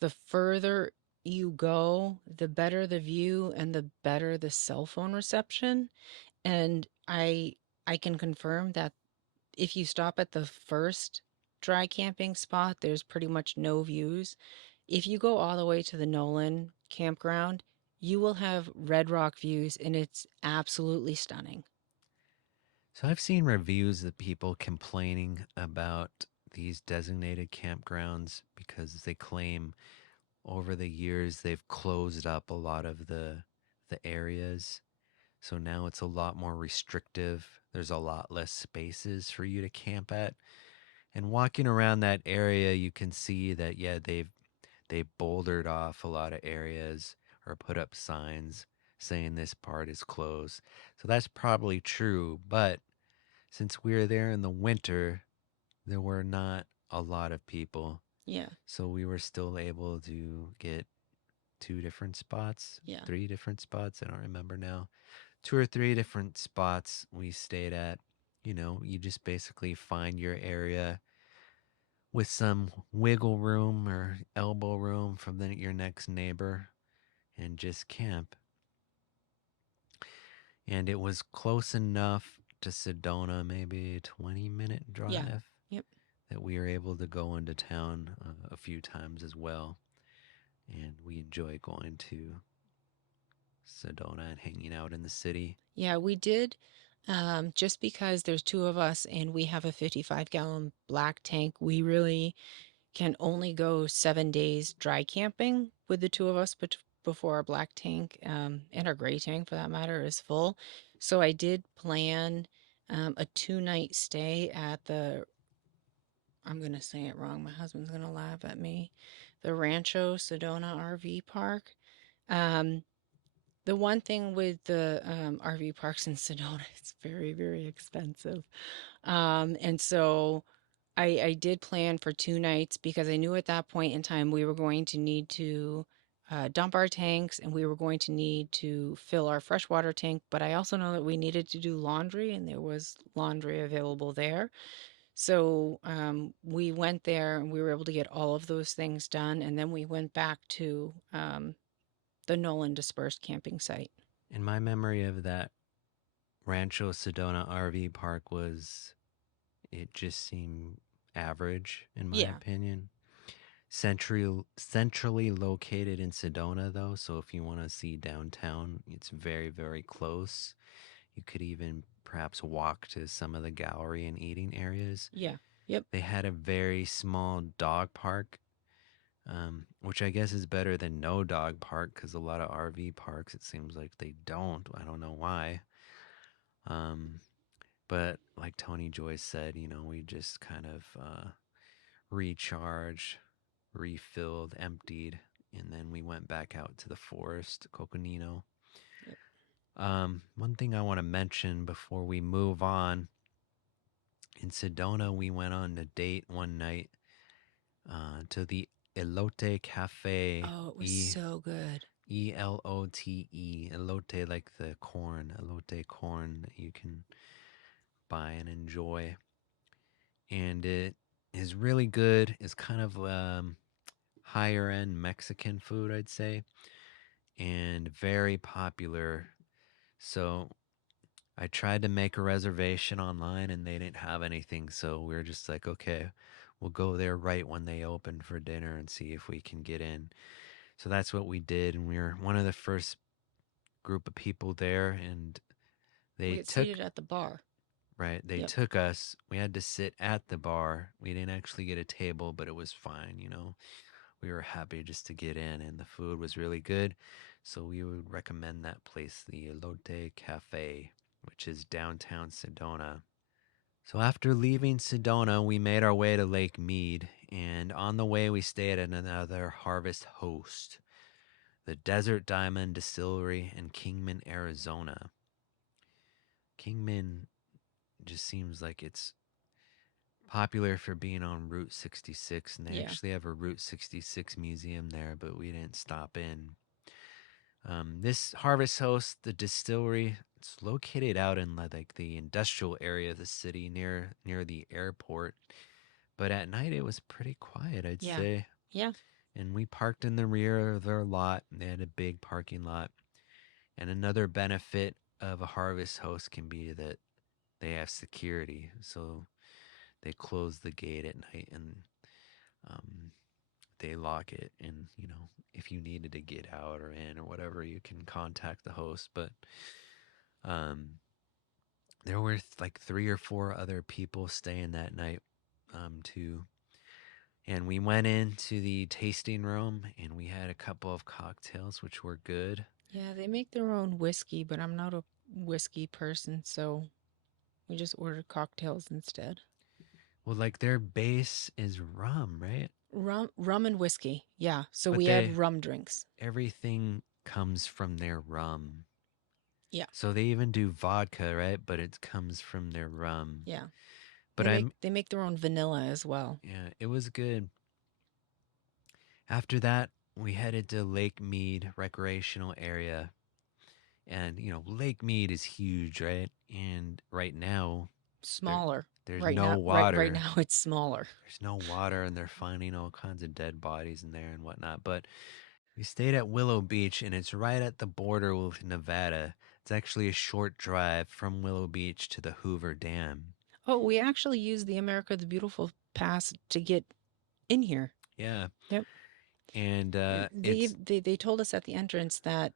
the further you go, the better the view and the better the cell phone reception. And I can confirm that if you stop at the first dry camping spot, there's pretty much no views. If you go all the way to the Nolan campground, you will have Red Rock views and it's absolutely stunning. So I've seen reviews of people complaining about these designated campgrounds because they claim over the years they've closed up a lot of the areas. So now it's a lot more restrictive. There's a lot less spaces for you to camp at. And walking around that area, you can see that yeah, they bouldered off a lot of areas or put up signs saying this part is closed. So that's probably true, but since we were there in the winter, there were not a lot of people. Yeah. So we were still able to get two different spots, Yeah. three different spots. I don't remember now. Two or three different spots we stayed at. You know, you just basically find your area with some wiggle room or elbow room from your next neighbor and just camp. And it was close enough to Sedona, maybe a 20-minute Yeah. drive, Yep. that we were able to go into town a few times as well. And we enjoy going to Sedona and hanging out in the city. Yeah, we did. Just because there's two of us and we have a 55-gallon black tank, we really can only go 7 days dry camping with the two of us, but before our black tank, and our gray tank for that matter, is full. So I did plan a 2-night stay at the, I'm going to say it wrong. My husband's going to laugh at me. The Rancho Sedona RV Park. Um, the one thing with the RV parks in Sedona, it's very, very expensive. And so I did plan for 2 nights because I knew at that point in time we were going to need to dump our tanks and we were going to need to fill our freshwater tank. But I also know that we needed to do laundry and there was laundry available there. So we went there and we were able to get all of those things done. And then we went back to the Nolan dispersed camping site. And my memory of that Rancho Sedona RV park was it just seemed average, in my Yeah. opinion. Centrally located in Sedona, though, so if you want to see downtown, it's very, very close. You could even perhaps walk to some of the gallery and eating areas. Yeah. Yep. They had a very small dog park, which I guess is better than no dog park because a lot of RV parks, it seems like they don't. I don't know why. Um, but like Toni-Joy said, you know, we just kind of recharged, refilled, emptied, and then we went back out to the forest, Coconino. Yep. One thing I want to mention before we move on, in Sedona, we went on a date one night to the Elote Cafe. Oh, it was so good. Elote, like the corn, elote corn that you can buy and enjoy. And it is really good. It's kind of higher end Mexican food, I'd say, and very popular. So I tried to make a reservation online and they didn't have anything. So we were just like, okay, we'll go there right when they open for dinner and see if we can get in. So that's what we did. And we were one of the first group of people there. And We they get took, seated at the bar. right, they Yep. took us. We had to sit at the bar. We didn't actually get a table, but it was fine, you know. We were happy just to get in, and the food was really good. So we would recommend that place, the Elote Cafe, which is downtown Sedona. So after leaving Sedona, we made our way to Lake Mead, and on the way we stayed at another Harvest Host, the Desert Diamond Distillery in Kingman, Arizona. Kingman just seems like it's popular for being on Route 66, and they Yeah. actually have a Route 66 museum there, but we didn't stop in. This Harvest Host, the distillery, it's located out in like the industrial area of the city near the airport. But at night it was pretty quiet, I'd Yeah. say. Yeah. And we parked in the rear of their lot. They had a big parking lot. And another benefit of a Harvest Host can be that they have security. So they close the gate at night and um, they lock it. And, you know, if you needed to get out or in or whatever, you can contact the host. But um, there were like three or four other people staying that night too. And we went into the tasting room and we had a couple of cocktails, which were good. Yeah, they make their own whiskey, but I'm not a whiskey person, so we just ordered cocktails instead. Well, like their base is rum, right? Rum and whiskey. Yeah, so But we had rum drinks. everything comes from their rum. Yeah, So they even do vodka, right? But it comes from their rum. yeah. But I'm, They make their own vanilla as well. yeah, it was good. After that, we headed to Lake Mead recreational area. And, Lake Mead is huge, right? And right now, there, Smaller. there's Right no now, right water. now it's smaller. There's no water, and they're finding all kinds of dead bodies in there and whatnot. But we stayed at Willow Beach, and it's right at the border with Nevada. It's actually a short drive from Willow Beach to the Hoover Dam. Oh, we actually used the America the Beautiful pass to get in here. Yeah, Yep. and They it's they told us at the entrance that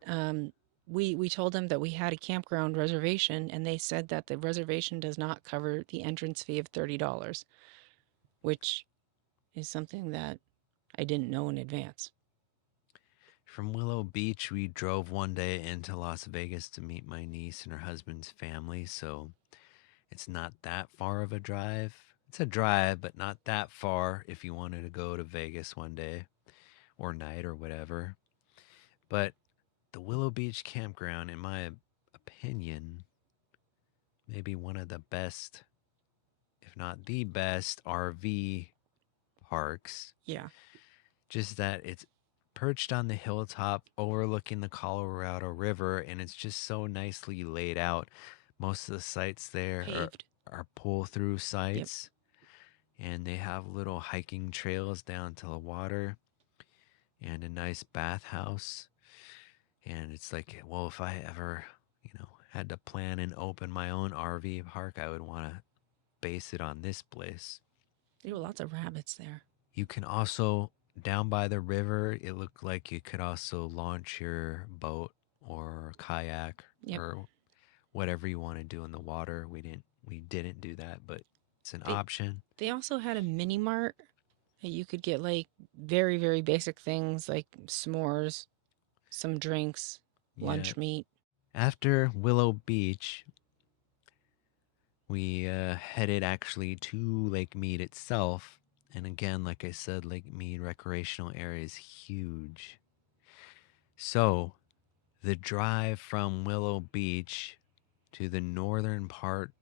we told them that we had a campground reservation, and they said that the reservation does not cover the entrance fee of $30, which is something that I didn't know in advance. from Willow Beach. We drove one day into Las Vegas to meet my niece and her husband's family, so it's not that far of a drive. It's a drive, but not that far if you wanted to go to Vegas one day or night or whatever. But the Willow Beach campground, in my opinion, may be one of the best, if not the best, RV parks. Yeah. Just that it's perched on the hilltop overlooking the Colorado River, and it's just so nicely laid out. Most of the sites there Paved. are pull through Yep. sites, and they have little hiking trails down to the water and a nice bathhouse. And it's like, well, if I ever, had to plan and open my own RV park, I would want to base it on this place. There were lots of rabbits there. You can also, down by the river, it looked like you could also launch your boat or kayak Yep. or whatever you want to do in the water. We didn't do that, but it's an They option. they also had a mini mart that you could get like very, very basic things like s'mores, some drinks, Yeah. lunch meat. After Willow Beach, we headed actually to Lake Mead itself. And again, like I said, Lake Mead recreational area is huge. So the drive from Willow Beach to the northern part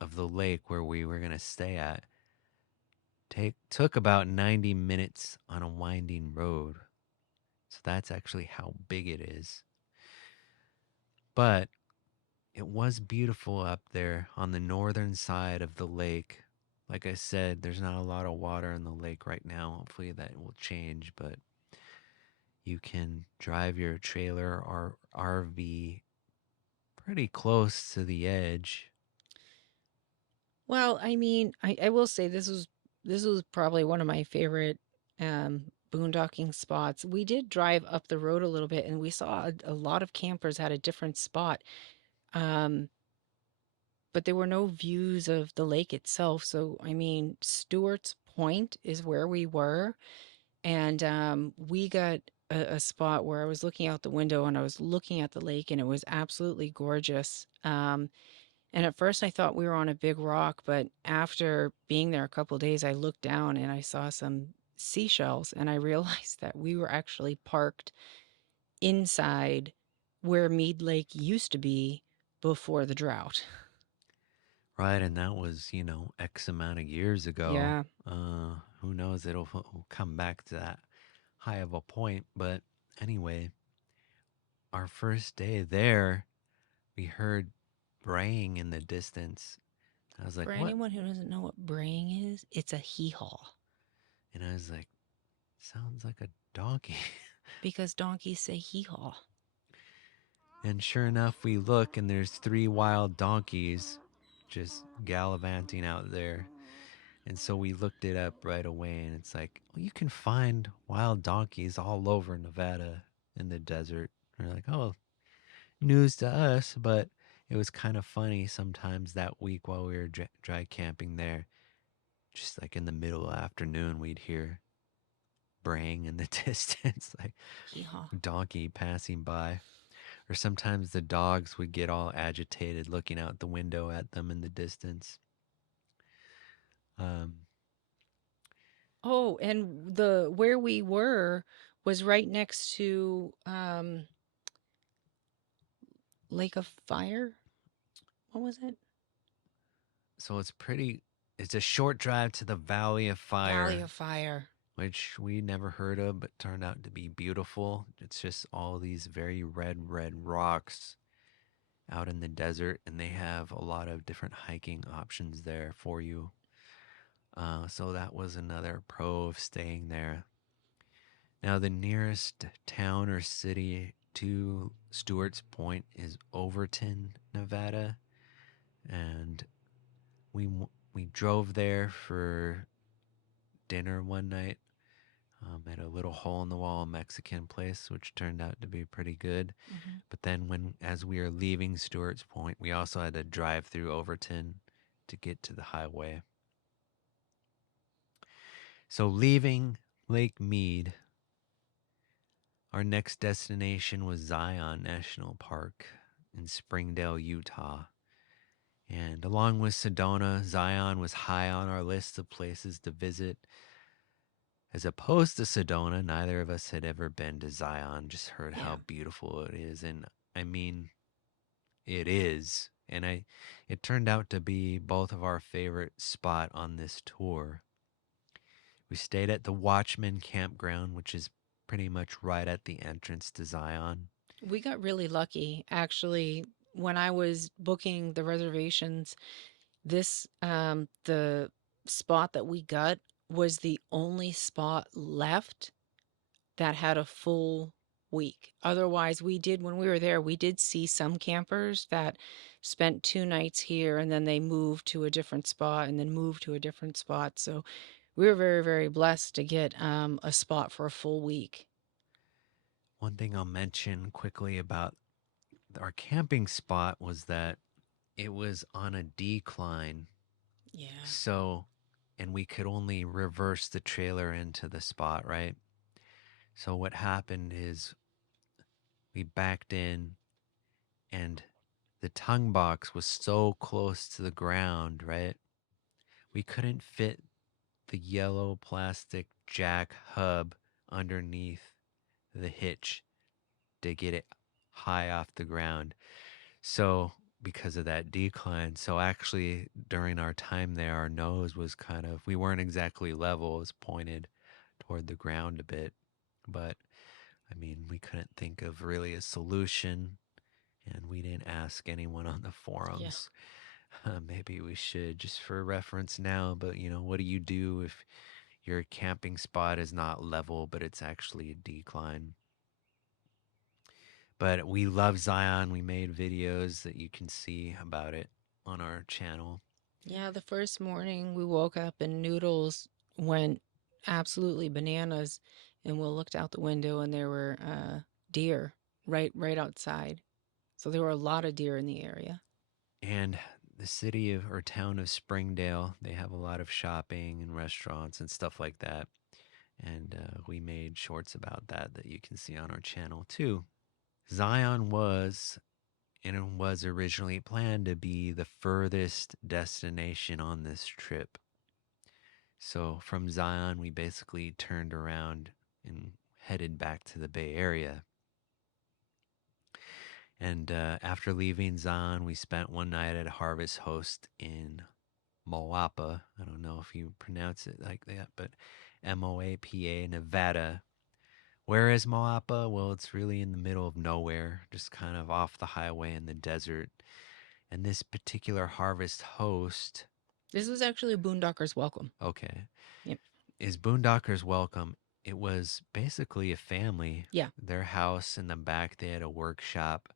of the lake where we were going to stay at took about 90 minutes on a winding road. So that's actually how big it is. But it was beautiful up there on the northern side of the lake. Like I said, there's not a lot of water in the lake right now. Hopefully that will change, but you can drive your trailer or RV pretty close to the edge. Well, I mean, I will say this was probably one of my favorite boondocking spots. We did drive up the road a little bit and we saw a lot of campers had a different spot. Um, but there were no views of the lake itself. So, I mean, Stewarts Point is where we were. And we got a spot where I was looking out the window and I was looking at the lake and it was absolutely gorgeous. And at first I thought we were on a big rock, but after being there a couple of days, I looked down and I saw some seashells and I realized that we were actually parked inside where Mead Lake used to be before the drought. Right, and that was, X amount of years ago. Yeah. Who knows? It'll come back to that high of a point. But anyway, our first day there, we heard braying in the distance. I was For like, what? anyone who doesn't know what braying is, it's a hee haw And I was like, sounds like a donkey. because donkeys say hee haw. And sure enough, we look and there's three wild donkeys just gallivanting out there. And so we looked it up right away, and it's like, well, you can find wild donkeys all over Nevada in the desert. And we're like, oh, news to us, but it was kind of funny sometimes that week while we were dry camping there. just like in the middle of the afternoon, we'd hear braying in the distance, like Yeehaw. donkey passing by. Or sometimes the dogs would get all agitated looking out the window at them in the distance. Um, Oh, and the where we were was right next to Lake of Fire. What was it? so it's a short drive to the Valley of Valley Fire, of Fire. which we never heard of, but turned out to be beautiful. It's just all these very red rocks out in the desert, and they have a lot of different hiking options there for you. So that was another pro of staying there. Now, the nearest town or city to Stewarts Point is Overton, Nevada, and we we drove there for dinner one night at a little hole in the wall Mexican place, which turned out to be pretty good. Hmm. But then, as we were leaving Stewart's Point, we also had to drive through Overton to get to the highway. So, leaving Lake Mead, our next destination was Zion National Park in Springdale, Utah. And along with Sedona, Zion was high on our list of places to visit. As opposed to Sedona, neither of us had ever been to Zion, just heard Yeah. how beautiful it is. And I mean, it is. And it turned out to be both of our favorite spot on this tour. We stayed at the Watchman Campground, which is pretty much right at the entrance to Zion. We got really lucky actually when I was booking the reservations. This the spot that we got was the only spot left that had a full week. Otherwise, we did when we were there, we did see some campers that spent 2 nights here and then they moved to a different spot and then moved to a different spot. So we were very, very blessed to get a spot for a full week. One thing I'll mention quickly about our camping spot was that it was on a decline. Yeah. So, and we could only reverse the trailer into the spot, right? So, what happened is we backed in, and the tongue box was so close to the ground, right? We couldn't fit the yellow plastic jack hub underneath the hitch to get it high off the ground. So, because of that decline, so actually during our time there, our nose was kind of, we weren't exactly level, it was pointed toward the ground a bit. But I mean, we couldn't think of really a solution, and we didn't ask anyone on the Yeah. forums. Maybe we should, just for reference now. But what do you do if your camping spot is not level, but it's actually a decline? But we love Zion. We made videos that you can see about it on our channel. Yeah, the first morning we woke up and Noodles went absolutely bananas, and we looked out the window and there were deer right outside. So there were a lot of deer in the area. And the city of or town of Springdale, they have a lot of shopping and restaurants and stuff like that. And we made shorts about that you can see on our channel too. Zion was and it was originally planned to be the furthest destination on this trip. So from Zion, we basically turned around and headed back to the Bay Area. And after leaving Zion, we spent one night at a Harvest Host in Moapa. I don't know if you pronounce it like that, but Moapa, Nevada. Where is Moapa? Well, it's really in the middle of nowhere, just kind of off the highway in the desert. And this particular Harvest Host, This was actually a Boondocker's welcome. okay, Yep. is Boondocker's Welcome. It was basically a family. Yeah. Their house in the back, they had a workshop,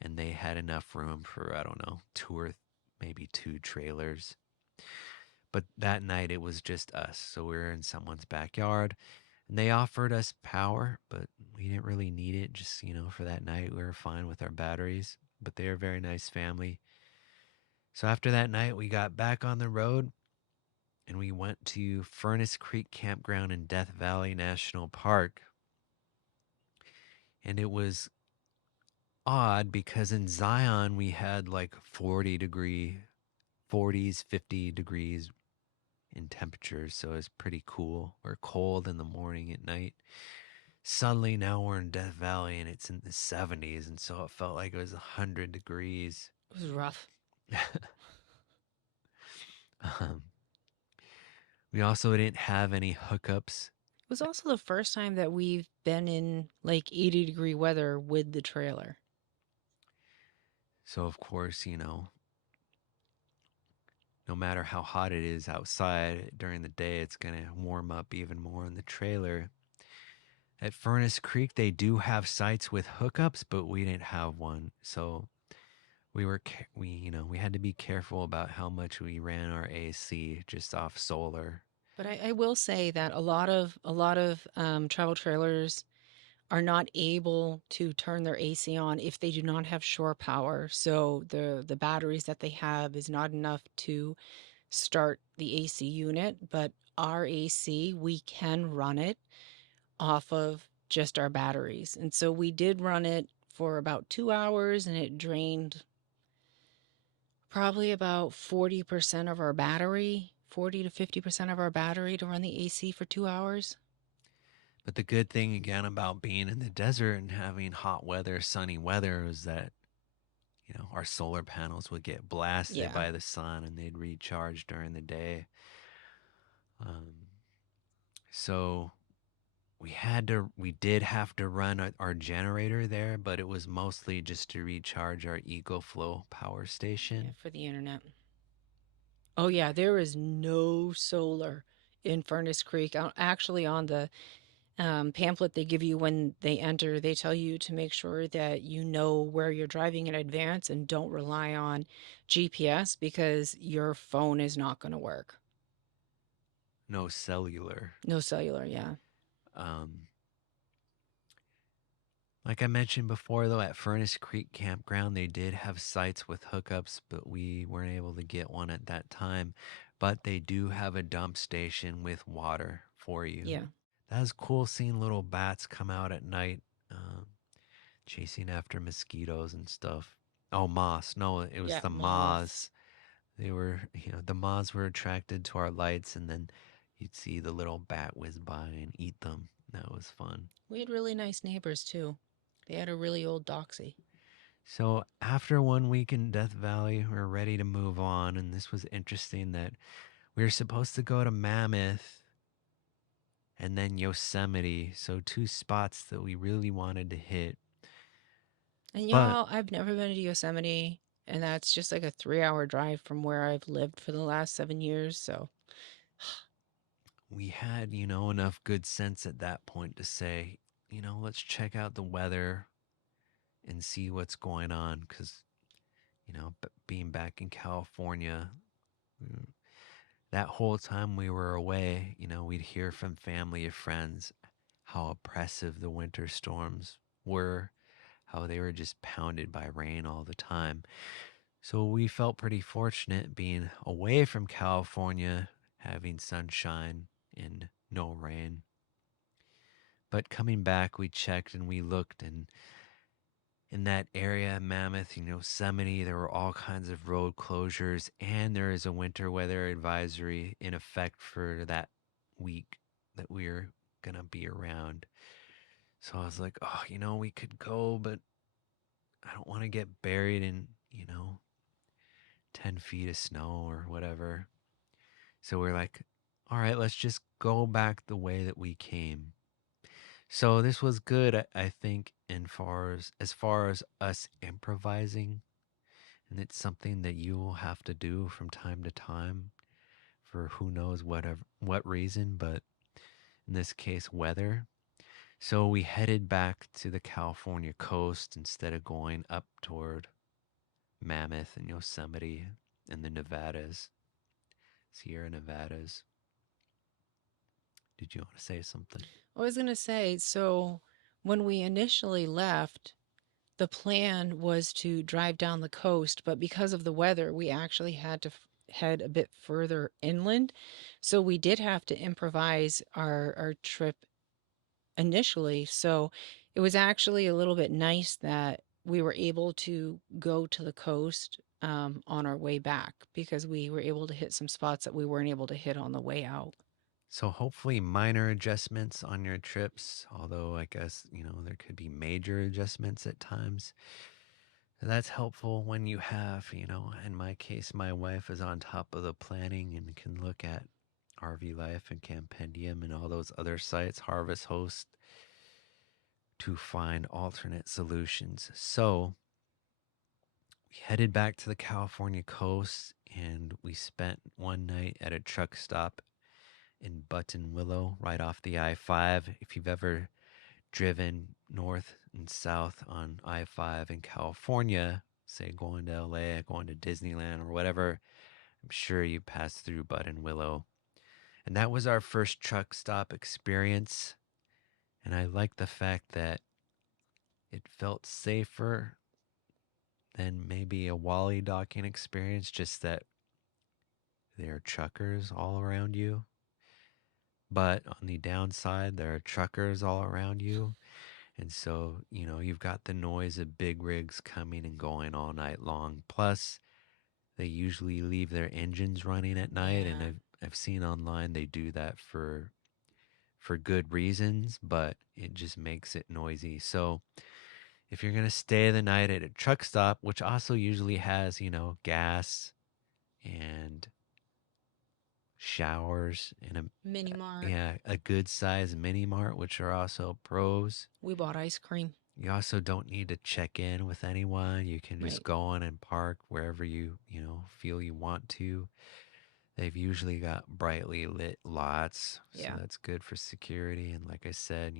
and they had enough room for, I don't know, maybe two trailers. But that night it was just us. So we were in someone's backyard, and they offered us power, but we didn't really need it. Just, for that night, we were fine with our batteries. But they are a very nice family. So after that night, we got back on the road, and we went to Furnace Creek Campground in Death Valley National Park. And it was odd because in Zion we had like 40s, 50 degrees in temperatures, so it's pretty cool. We're cold in the morning at night. Suddenly now we're in Death Valley and it's in the 70s, and so it felt like it was 100 degrees. It was rough. um, we also didn't have any hookups. It was also the first time that we've been in like 80-degree weather with the trailer. So, of course, no matter how hot it is outside during the day, it's going to warm up even more in the trailer. At Furnace Creek, they do have sites with hookups, but we didn't have one. So we had to be careful about how much we ran our AC just off solar. But I will say that a lot of travel trailers are not able to turn their AC on if they do not have shore power. So the batteries that they have is not enough to start the AC unit, but our AC, we can run it off of just our batteries. And so we did run it for about 2 hours and it drained probably about 40% of our battery, 40 to 50% of our battery to run the AC for 2 hours. But the good thing again about being in the desert and having hot weather, sunny weather is that, our solar panels would get blasted Yeah. by the sun and they'd recharge during the day. Um, so we did have to run our generator there, but it was mostly just to recharge our EcoFlow power Yeah, station. for the internet. Oh yeah, there is no solar in Furnace Creek. Actually, on the pamphlet they give you when they enter, they tell you to make sure that you know where you're driving in advance and don't rely on GPS because your phone is not going to work. No cellular. No cellular, yeah. Um, like I mentioned before, though, at Furnace Creek Campground, they did have sites with hookups, but we weren't able to get one at that time. But they do have a dump station with water for you. Yeah. That was cool seeing little bats come out at night, um, chasing after mosquitoes and stuff. Oh, moths. No, it was Yeah, the moths. moths. The moths were attracted to our lights, and then you'd see the little bat whiz by and eat them. That was fun. We had really nice neighbors too. They had a really old doxie. So after 1 week in Death Valley, we were ready to move on, and this was interesting that we were supposed to go to Mammoth and then Yosemite, so two spots that we really wanted to hit. And But y'all, I've never been to Yosemite, and that's just like a 3-hour drive from where I've lived for the last 7 years. So, we had, enough good sense at that point to say, let's check out the weather and see what's going on because, being back in California, mm, that whole time we were away, we'd hear from family or friends how oppressive the winter storms were, how they were just pounded by rain all the time. So we felt pretty fortunate being away from California, having sunshine and no rain. But coming back, we checked and we looked, and in that area, Mammoth, Yosemite, there were all kinds of road closures, and there is a winter weather advisory in effect for that week that we're gonna be around. So I was like, oh, we could go, but I don't want to get buried in, 10 feet of snow or whatever. So we're like, all right, let's just go back the way that we came. So this was good, I think, as far as us improvising, and it's something that you will have to do from time to time for who knows what reason, but in this case, weather. So we headed back to the California coast instead of going up toward Mammoth and Yosemite and the Nevadas, Sierra Nevadas. Did you want to say something? I was going to say, so when we initially left, the plan was to drive down the coast, but because of the weather, we actually had to head a bit further inland. So we did have to improvise our trip initially. So it was actually a little bit nice that we were able to go to the coast on our way back because we were able to hit some spots that we weren't able to hit on the way out. So hopefully minor adjustments on your trips, although I guess, there could be major adjustments at times. That's helpful when you have, in my case, my wife is on top of the planning and can look at RV Life and Campendium and all those other sites, Harvest Host, to find alternate solutions. So we headed back to the California coast and we spent one night at a truck stop in Buttonwillow, right off the I 5. If you've ever driven north and south on I 5 in California, say going to LA, going to Disneyland, or whatever, I'm sure you passed through Buttonwillow. And that was our first truck stop experience. And I like the fact that it felt safer than maybe a Wally docking experience, just that there are truckers all around you. But on the downside, there are truckers all around you. And so, you've got the noise of big rigs coming and going all night long. Plus, they usually leave their engines running at night, and Yeah. I've seen online they do that for good reasons, but it just makes it noisy. So, if you're going to stay the night at a truck stop, which also usually has, gas and showers and Mini Mart. a good size mini mart, which are also pros. We bought ice cream. You also don't need to check in with anyone. You can just Right. go on and park wherever you feel you want to. They've usually got brightly lit lots, so Yeah. that's good for security. And like I said,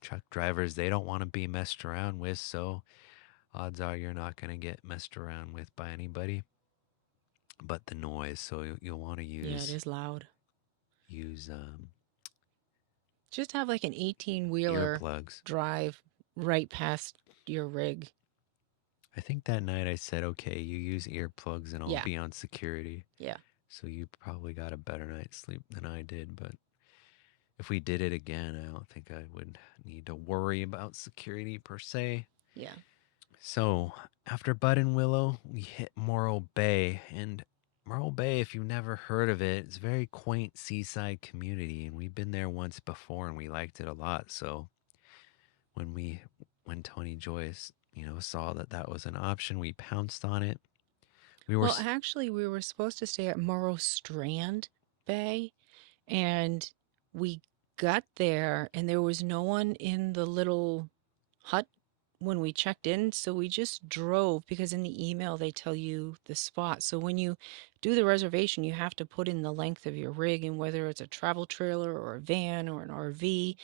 truck drivers, they don't want to be messed around with, so odds are you're not going to get messed around with by anybody. But the noise, so you'll want to Yeah, it use is loud. use Just have like an 18-wheeler earplugs. drive right past your rig. I think that night I said, okay, you use earplugs and I'll Yeah. be on security. Yeah. So you probably got a better night's sleep than I did. But if we did it again, I don't think I would need to worry about security per se. Yeah. So after Buttonwillow, we hit Morro Bay. And Morro Bay, if you've never heard of it, it's a very quaint seaside community. And we've been there once before and we liked it a lot. So when Toni-Joy, saw that that was an option, we pounced on it. We were Well, actually, we were supposed to stay at Morro Strand Bay, and we got there, and there was no one in the little hut when we checked in. So we just drove because in the email they tell you the spot. So when you do the reservation, you have to put in the length of your rig and whether it's a travel trailer or a van or an RV.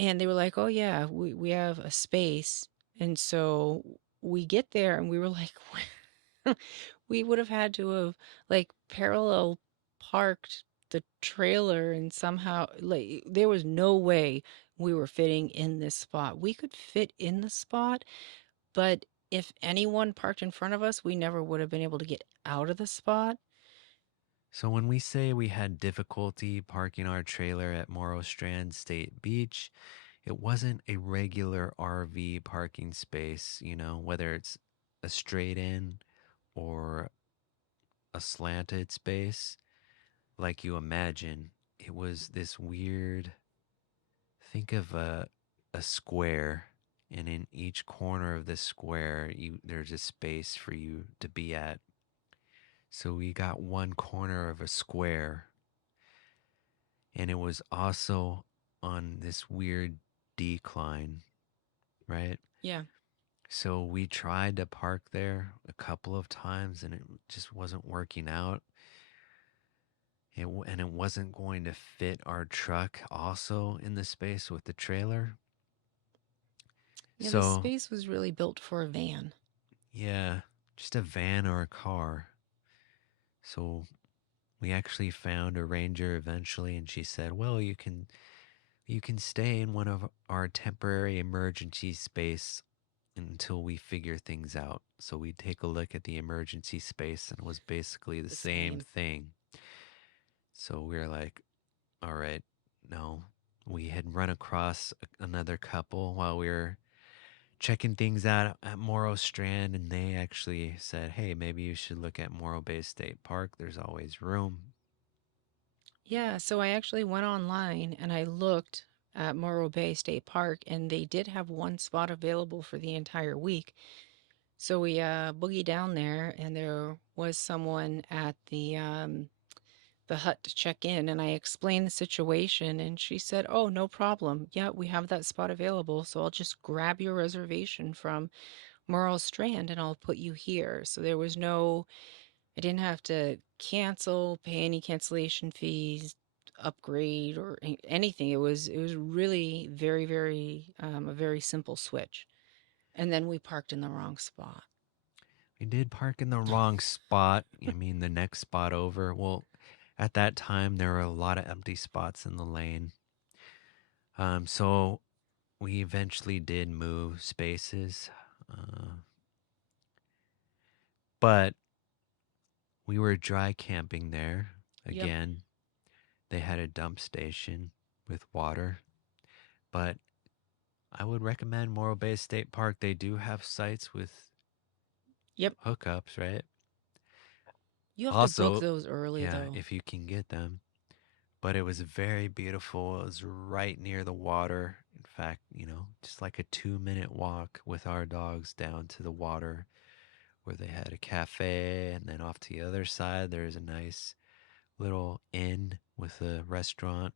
And they were like, "Oh yeah, we have a space." And so we get there and we were like, we would have had to have like parallel parked the trailer and somehow like there was no way we were fitting in this spot. We could fit in the spot, but if anyone parked in front of us, we never would have been able to get out of the spot. So when we say we had difficulty parking our trailer at Morro Strand State Beach, it wasn't a regular RV parking space, whether it's a straight in or a slanted space like you imagine. It was this weird, think of a square, and in each corner of this square there's a space for you to be at. So we got one corner of a square, and it was also on this weird decline, right? Yeah. So we tried to park there a couple of times and it just wasn't working out. And it wasn't going to fit our truck also in the space with the trailer. Yeah, the So, space was really built for a van. yeah, just a van or a car. So we actually found a ranger eventually and she said, "Well, you can stay in one of our temporary emergency space until we figure things out. So we take a look at the emergency space, and it was basically the The same same. thing. So we are like, all right, no. We had run across another couple while we were checking things out at Morro Strand, and they actually said, hey, maybe you should look at Morro Bay State Park. There's always room. Yeah, so I actually went online and I looked at Morro Bay State Park, and they did have one spot available for the entire week. So we boogied down there, and there was someone at the hut to check in, and I explained the situation, and she said, "Oh, no problem. Yeah, we have that spot available, so I'll just grab your reservation from Morro Strand and I'll put you here." So there was no, I didn't have to cancel, pay any cancellation fees, upgrade or anything. It was really a very simple switch. And then we parked in the wrong spot. We did park in the wrong spot. I mean, the next spot over. Well, at that time, there were a lot of empty spots in the lane. So we eventually did move spaces. Uh, but we were dry camping there. Yep. Again, they had a dump station with water. But I would recommend Morro Bay State Park. They do have sites with Yep. hookups, right? You have to book Also, those early yeah, though. if you can get them. But it was very beautiful. It was right near the water. In fact, just like a 2-minute walk with our dogs down to the water where they had a cafe. And then off to the other side, there's a nice little inn with a restaurant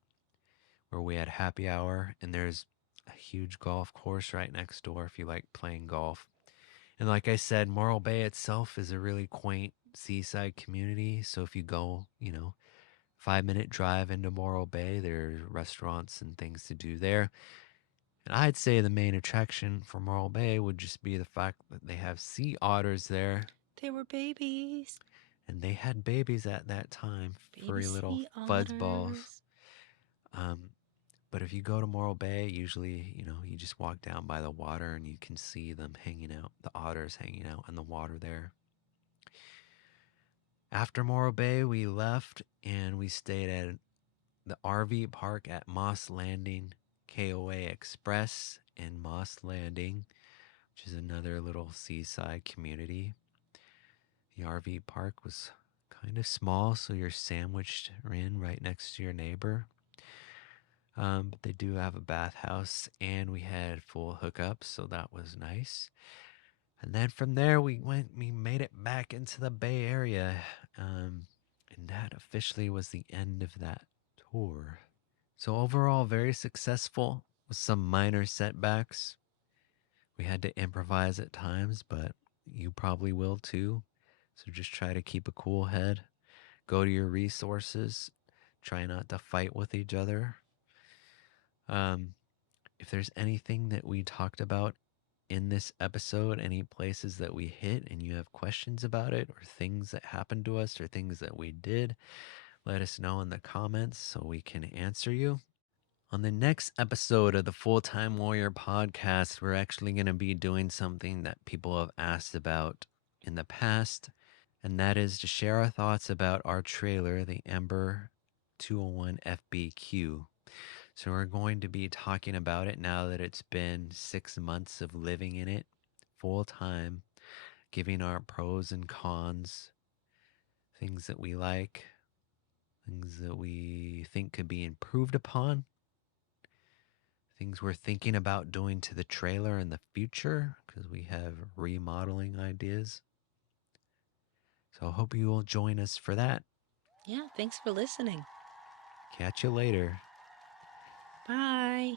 where we had happy hour. And there's a huge golf course right next door if you like playing golf. And like I said, Morro Bay itself is a really quaint seaside community. So if you go, 5-minute drive into Morro Bay, there's restaurants and things to do there. And I'd say the main attraction for Morro Bay would just be the fact that they have sea otters there. They were babies. And they had babies at that time, Baby furry little sea fuzzballs. otters. Um, but if you go to Morro Bay, usually, you just walk down by the water and you can see them hanging out, the otters hanging out in the water there. After Morro Bay, we left and we stayed at the RV park at Moss Landing KOA Express in Moss Landing, which is another little seaside community. The RV park was kind of small, so you're sandwiched in right next to your neighbor. But they do have a bathhouse, and we had full hookups, so that was nice. And then from there, we made it back into the Bay Area, and that officially was the end of that tour. So overall, very successful with some minor setbacks. We had to improvise at times, but you probably will too. So just try to keep a cool head. Go to your resources. Try not to fight with each other. Um, if there's anything that we talked about in this episode, any places that we hit and you have questions about it, or things that happened to us, or things that we did, let us know in the comments so we can answer you. On the next episode of the Full Time Warrior podcast, we're actually going to be doing something that people have asked about in the past, and that is to share our thoughts about our trailer, the Ember 201 FBQ. So, we're going to be talking about it now that it's been 6 months of living in it full time, giving our pros and cons, things that we like, things that we think could be improved upon, things we're thinking about doing to the trailer in the future because we have remodeling ideas. So I hope you will join us for that. Yeah, thanks for listening. Catch you later. Bye.